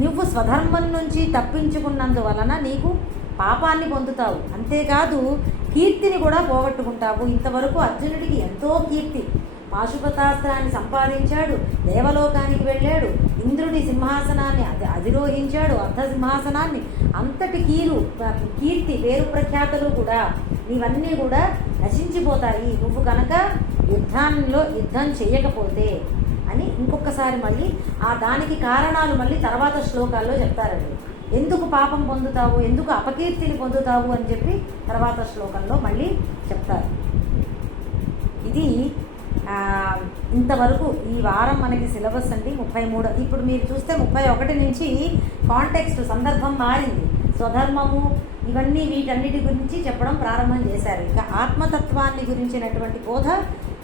నువ్వు స్వధర్మం నుంచి తప్పించుకున్నందువలన నీకు పాపాన్ని పొందుతావు. అంతేకాదు కీర్తిని కూడా పోగొట్టుకుంటావు. ఇంతవరకు అర్జునుడికి ఎంతో కీర్తి, పాశుపతాస్త్రాన్ని సంపాదించాడు, దేవలోకానికి వెళ్ళాడు, ఇంద్రుడి సింహాసనాన్ని అధిరోహించాడు, అర్ధ సింహాసనాన్ని, అంతటి కీర్తి పేరు ప్రఖ్యాతలు కూడా నీవన్నీ కూడా నశించిపోతాయి నువ్వు కనుక యుద్ధం చేయకపోతే అని ఇంకొకసారి మళ్ళీ దానికి కారణాలు మళ్ళీ తర్వాత శ్లోకాల్లో చెప్తారండి. ఎందుకు పాపం పొందుతావు, ఎందుకు అపకీర్తిని పొందుతావు అని చెప్పి తర్వాత శ్లోకంలో మళ్ళీ చెప్తారు. ఇది ఇంతవరకు ఈ వారం మనకి సిలబస్ అండి 33. ఇప్పుడు మీరు చూస్తే 31 నుంచి కాంటెక్స్ట్ సందర్భం మారింది. స్వధర్మము ఇవన్నీ వీటన్నిటి గురించి చెప్పడం ప్రారంభం చేశారు. ఇక ఆత్మతత్వాన్ని గురించినటువంటి బోధ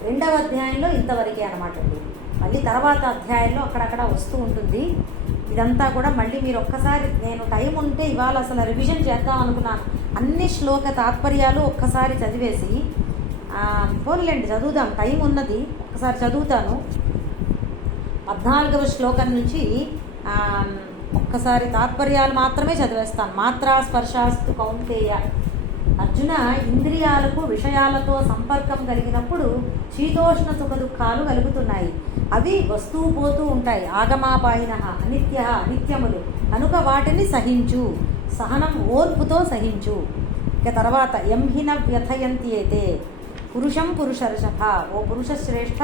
2వ అధ్యాయంలో ఇంతవరకే అనమాట అండి. మళ్ళీ తర్వాత అధ్యాయంలో అక్కడక్కడ వస్తూ ఉంటుంది. ఇదంతా కూడా మళ్ళీ మీరు ఒక్కసారి నేను టైం ఉంటే ఇవాళ అసలు రివిజన్ చేద్దాం అనుకున్నాను, అన్ని శ్లోక తాత్పర్యాలు ఒక్కసారి చదివేసి పోన్లేండి చదువుదాం, టైం ఉన్నది, ఒక్కసారి చదువుతాను. 14వ శ్లోకం నుంచి ఒక్కసారి తాత్పర్యాలు మాత్రమే చదివేస్తాను. మాత్రా స్పర్శాస్తు కౌంతేయ. అర్జున, ఇంద్రియాలకు విషయాలతో సంపర్కం కలిగినప్పుడు శీతోష్ణ సుఖ దుఃఖాలు కలుగుతున్నాయి. అవి వస్తూ పోతూ ఉంటాయి. ఆగమాపాయిన అనిత్య, అనిత్యములు కనుక వాటిని సహించు. సహనం ఓర్పుతో సహించు. ఇక తర్వాత ఎంహిన వ్యథయంత్యేతే పురుషం పురుషర్షభ. ఓ పురుష శ్రేష్ఠ,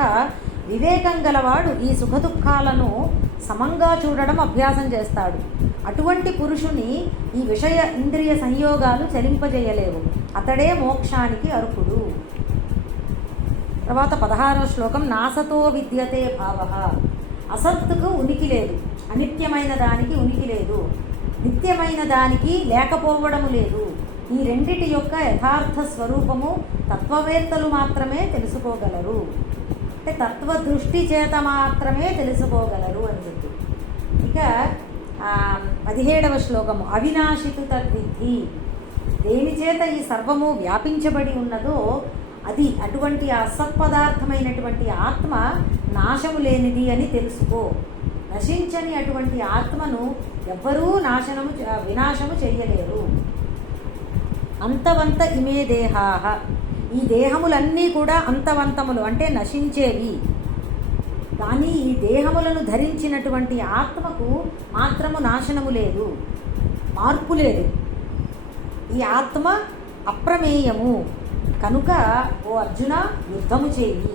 వివేకం గలవాడు ఈ సుఖదుఖాలను సమంగా చూడడం అభ్యాసం చేస్తాడు. అటువంటి పురుషుని ఈ విషయ ఇంద్రియ సంయోగాలు చలింపజేయలేవు. అతడే మోక్షానికి అర్హుడు. తర్వాత 16వ శ్లోకం. నాసతో విద్యతే భావ. అసత్తుకు ఉనికి లేదు, అనిత్యమైన దానికి ఉనికి లేదు, నిత్యమైన దానికి లేకపోవడము లేదు. ఈ రెండిటి యొక్క యథార్థ స్వరూపము తత్వవేత్తలు మాత్రమే తెలుసుకోగలరు. అంటే తత్వదృష్టి చేత మాత్రమే తెలుసుకోగలరు అని చెప్పి. ఇక 17వ శ్లోకము. అవినాశితు తద్విద్ధి. దేని చేత ఈ సర్వము వ్యాపించబడి ఉన్నదో అది అటువంటి అసత్పదార్థమైనటువంటి ఆత్మ నాశము లేనిది అని తెలుసుకో. నశించని అటువంటి ఆత్మను ఎవ్వరూ వినాశము చెయ్యలేరు. అంతవంత ఇమే దేహాహ. ఈ దేహములన్నీ కూడా అంతవంతములు అంటే నశించేవి. కానీ ఈ దేహములను ధరించినటువంటి ఆత్మకు మాత్రము నాశనము లేదు, మార్పు లేదు. ఈ ఆత్మ అప్రమేయము కనుక ఓ అర్జున యుద్ధము చేయి.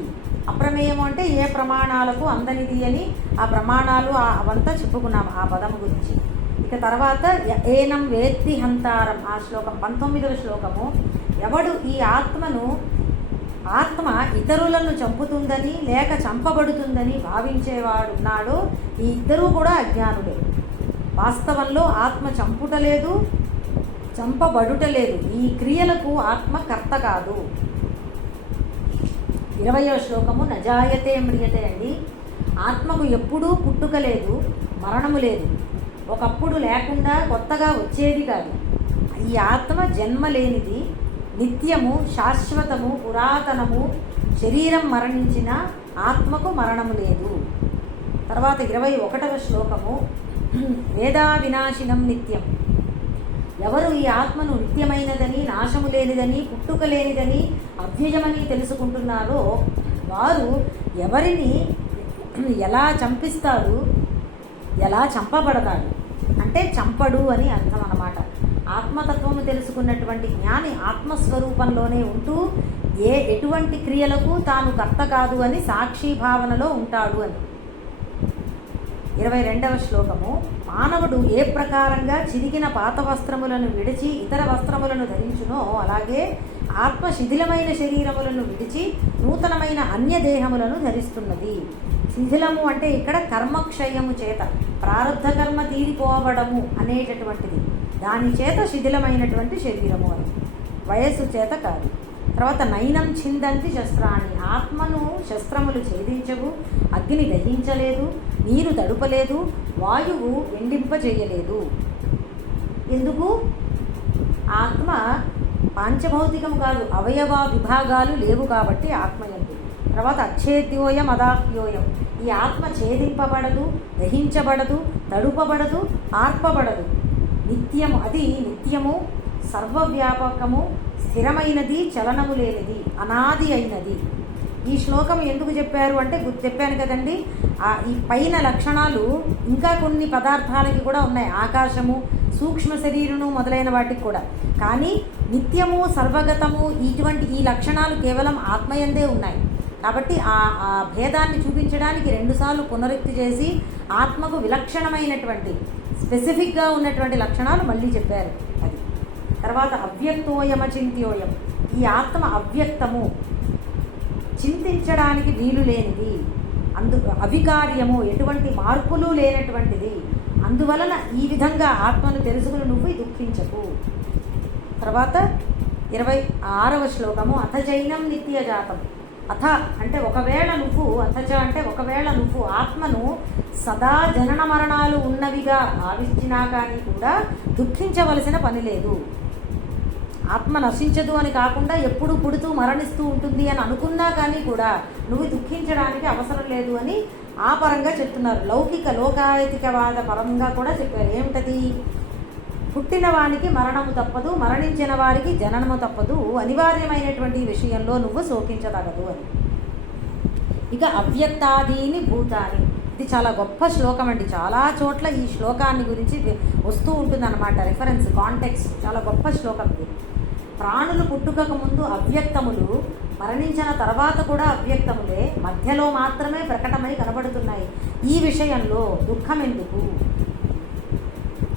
అప్రమేయము అంటే ఏ ప్రమాణాలకు అందనిది అని ఆ ప్రమాణాలు అవంతా చెప్పుకున్నాం ఆ పదము గురించి. ఇక తర్వాత ఏనం వేత్తి హంతారం. ఆ శ్లోకం 19వ శ్లోకము. ఎవడు ఈ ఆత్మ ఇతరులను చంపుతుందని లేక చంపబడుతుందని భావించేవాడున్నాడో ఈ ఇద్దరూ కూడా అజ్ఞానులే. వాస్తవంలో ఆత్మ చంపుటలేదు, చంపబడుటలేదు. ఈ క్రియలకు ఆత్మ కర్త కాదు. 20వ శ్లోకము. నజాయతే మ్రియతే అండి. ఆత్మకు ఎప్పుడూ పుట్టుక లేదు, మరణము లేదు. ఒకప్పుడు లేకుండా కొత్తగా వచ్చేది కాదు. ఈ ఆత్మ జన్మ లేనిది, నిత్యము, శాశ్వతము, పురాతనము. శరీరం మరణించిన ఆత్మకు మరణము లేదు. తర్వాత 21వ శ్లోకము. వేదా వినాశినం నిత్యం. ఎవరు ఈ ఆత్మను నిత్యమైనదని, నాశము లేనిదని, పుట్టుక లేనిదని, అవ్యయమని తెలుసుకుంటున్నారో వారు ఎవరిని ఎలా చంపిస్తాడు, ఎలా చంపబడతాడు అంటే చంపడు అని అర్థం అన్నమాట. ఆత్మతత్వము తెలుసుకున్నటువంటి జ్ఞాని ఆత్మస్వరూపంలోనే ఉంటూ ఎటువంటి క్రియలకు తాను కర్త కాదు అని సాక్షి భావనలో ఉంటాడు అని. 22వ శ్లోకము. మానవుడు ఏ ప్రకారంగా చిరిగిన పాత వస్త్రములను విడిచి ఇతర వస్త్రములను ధరించునో అలాగే ఆత్మ శిథిలమైన శరీరములను విడిచి నూతనమైన అన్య దేహములను ధరిస్తున్నది. శిథిలము అంటే ఇక్కడ కర్మక్షయము చేత, ప్రారబ్ధ కర్మ తీరిపోవడము అనేటటువంటిది. దాని చేత శిథిలమైనటువంటి శరీరము అని, వయస్సు చేత కాదు. తర్వాత నైనం ఛిందంతి శస్త్రాన్ని. ఆత్మను శస్త్రములు ఛేదించవు, అగ్ని దహించలేదు, నీరు తడుపలేదు, వాయువు ఎండింపజేయలేదు. ఎందుకు? ఆత్మ పాంచభౌతికము కాదు, అవయవ విభాగాలు లేవు కాబట్టి ఆత్మ ఎందు. తర్వాత అచ్ఛేద్యోయం అదాహ్యోయం. ఈ ఆత్మ ఛేదింపబడదు, దహించబడదు, తడుపబడదు, ఆర్పబడదు. నిత్యము, అది నిత్యము, సర్వవ్యాపకము, స్థిరమైనది, చలనము లేనిది, అనాది అయినది. ఈ శ్లోకం ఎందుకు చెప్పారు అంటే చెప్పాను కదండి, ఈ పైన లక్షణాలు ఇంకా కొన్ని పదార్థాలకి కూడా ఉన్నాయి. ఆకాశము, సూక్ష్మ శరీరము మొదలైన వాటికి కూడా. కానీ నిత్యము, సర్వగతము ఇటువంటి ఈ లక్షణాలు కేవలం ఆత్మయందే ఉన్నాయి. కాబట్టి ఆ భేదాన్ని చూపించడానికి 2 సార్లు పునరుక్తి చేసి ఆత్మకు విలక్షణమైనటువంటి స్పెసిఫిక్గా ఉన్నటువంటి లక్షణాలు మళ్ళీ చెప్పారు. అది తర్వాత అవ్యక్తోయమచింత్యోయం. ఈ ఆత్మ అవ్యక్తము, చింతించడానికి వీలు లేనిది, అవికార్యము, ఎటువంటి మార్పులు లేనటువంటిది. అందువలన ఈ విధంగా ఆత్మను తెలుసుకుని నువ్వు దుఃఖించకు. తర్వాత 26వ శ్లోకము. అథజైనం నిత్యజాతం. అథ అంటే ఒకవేళ నువ్వు, అథజ అంటే ఒకవేళ నువ్వు ఆత్మను సదా జనన మరణాలు ఉన్నవిగా భావించినా కానీ కూడా దుఃఖించవలసిన పని లేదు. ఆత్మ నశించదు అని కాకుండా ఎప్పుడు పుడుతూ మరణిస్తూ ఉంటుంది అని అనుకున్నా కానీ కూడా నువ్వు దుఃఖించడానికి అవసరం లేదు అని ఆ పరంగా చెప్తున్నారు. లౌకిక లోకాయతికవాద పరంగా కూడా చెప్పారు. ఏమిటది? పుట్టిన వానికి మరణము తప్పదు, మరణించిన వారికి జననము తప్పదు, అనివార్యమైనటువంటి విషయంలో నువ్వు శోకించదగదు అని. ఇక అవ్యక్తాదీని భూతాని, ఇది చాలా గొప్ప శ్లోకం అండి. చాలా చోట్ల ఈ శ్లోకాన్ని గురించి వస్తూ ఉంటుందన్నమాట. రిఫరెన్స్ కాంటెక్స్ట్ చాలా గొప్ప శ్లోకం ఇది. ప్రాణులు పుట్టుకకు ముందు అవ్యక్తములు, మరణించిన తర్వాత కూడా అవ్యక్తములే, మధ్యలో మాత్రమే ప్రకటమై కనబడుతున్నాయి. ఈ విషయంలో దుఃఖం ఎందుకు?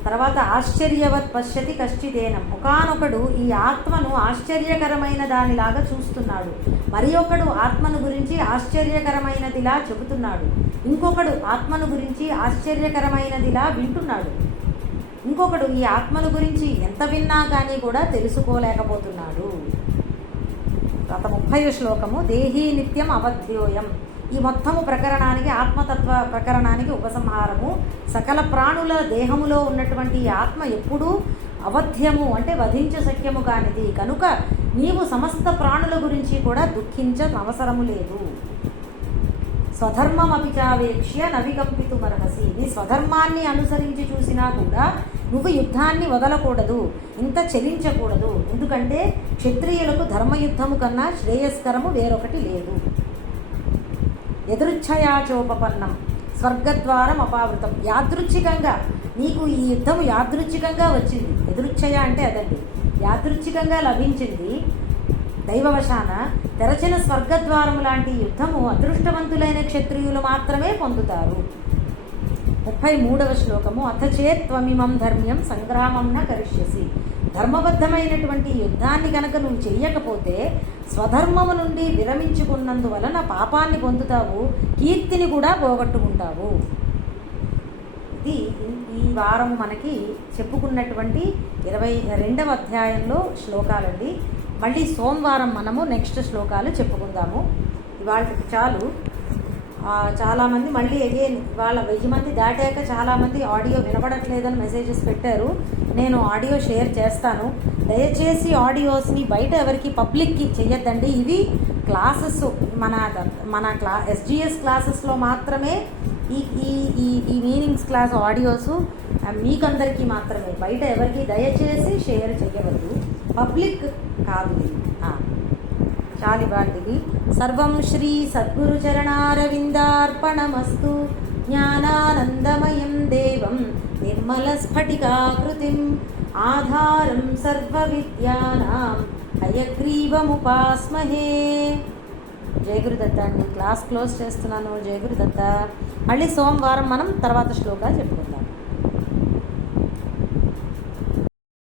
తర్వాత ఆశ్చర్యవత్ పశ్యతి కశ్చిదేనం, ఒకానొకడు ఈ ఆత్మను ఆశ్చర్యకరమైన దానిలాగా చూస్తున్నాడు, మరి ఒకడు ఆత్మను గురించి ఆశ్చర్యకరమైనదిలా చెబుతున్నాడు, ఇంకొకడు ఆత్మను గురించి ఆశ్చర్యకరమైనదిలా వింటున్నాడు, ఇంకొకడు ఈ ఆత్మను గురించి ఎంత విన్నా కానీ కూడా తెలుసుకోలేకపోతున్నాడు. గత 30వ శ్లోకము దేహీ నిత్యం అవధ్యోయం. ఈ మొత్తము ప్రకరణానికి, ఆత్మతత్వ ప్రకరణానికి ఉపసంహారము. సకల ప్రాణుల దేహములో ఉన్నటువంటి ఈ ఆత్మ ఎప్పుడూ అవధ్యము అంటే వధించశక్యము కానిది కనుక నీవు సమస్త ప్రాణుల గురించి కూడా దుఃఖించనవసరము లేదు. స్వధర్మమపి చావేక్ష్య నవికంపితుమర్హసి, నీ స్వధర్మాన్ని అనుసరించి చూసినా కూడా నువ్వు యుద్ధాన్ని వదలకూడదు, ఇంత చెలించకూడదు. ఎందుకంటే క్షత్రియులకు ధర్మయుద్ధము కన్నా శ్రేయస్కరము వేరొకటి లేదు. ఎదృచ్ఛయాచోపపన్నం స్వర్గద్వారం అపావృతం, యాదృచ్ఛికంగా నీకు ఈ యుద్ధము యాదృచ్ఛికంగా వచ్చింది. ఎదృచ్ఛయ అంటే అదండి, యాదృచ్ఛికంగా లభించింది. దైవవశాన తెరచిన స్వర్గద్వారము లాంటి యుద్ధము అదృష్టవంతులైన క్షత్రియులు మాత్రమే పొందుతారు. 33వ శ్లోకము అథచేత్వమిమం ధర్మ్యం సంగ్రామం న కరిష్యసి, ధర్మబద్ధమైనటువంటి యుద్ధాన్ని కనుక నువ్వు చెయ్యకపోతే స్వధర్మము నుండి విరమించుకున్నందువలన పాపాన్ని పొందుతావు, కీర్తిని కూడా పోగొట్టుకుంటావు. ఇది ఈ వారం మనకి చెప్పుకున్నటువంటి 22వ అధ్యాయంలో శ్లోకాలండి. మళ్ళీ సోమవారం మనము నెక్స్ట్ శ్లోకాలు చెప్పుకుందాము. ఇవాళకి చాలు. చాలామంది మళ్ళీ అగైన్ ఇవాళ 1000 మంది దాటాక చాలామంది ఆడియో వినపడట్లేదని మెసేజెస్ పెట్టారు. నేను ఆడియో షేర్ చేస్తాను. దయచేసి ఆడియోస్ని బయట ఎవరికి పబ్లిక్కి చెయ్యొద్దండి. ఇవి క్లాసెస్ మన ఎస్జిఎస్ క్లాసెస్లో మాత్రమే ఈ ఈ ఈ ఈ మీనింగ్స్ క్లాస్ ఆడియోసు మీకందరికీ మాత్రమే, బయట ఎవరికి దయచేసి షేర్ చేయవద్దు, పబ్లిక్ కాదు. చాలు ఇవాళకి. సర్వం శ్రీ సద్గురు చరణారవిందార్పణమస్తు. జ్ఞానానందమయం దేవం నిర్మల స్ఫటికాకృతిం ఆధారం సర్వ విద్యానాం హయగ్రీవముపాస్మహే. జయ గురుదత్త అండి. క్లాస్ క్లోజ్ చేస్తున్నాను. జయ గురుదత్త. మళ్ళీ సోమవారం మనం తర్వాత శ్లోకాలు చెప్పుకుందాం.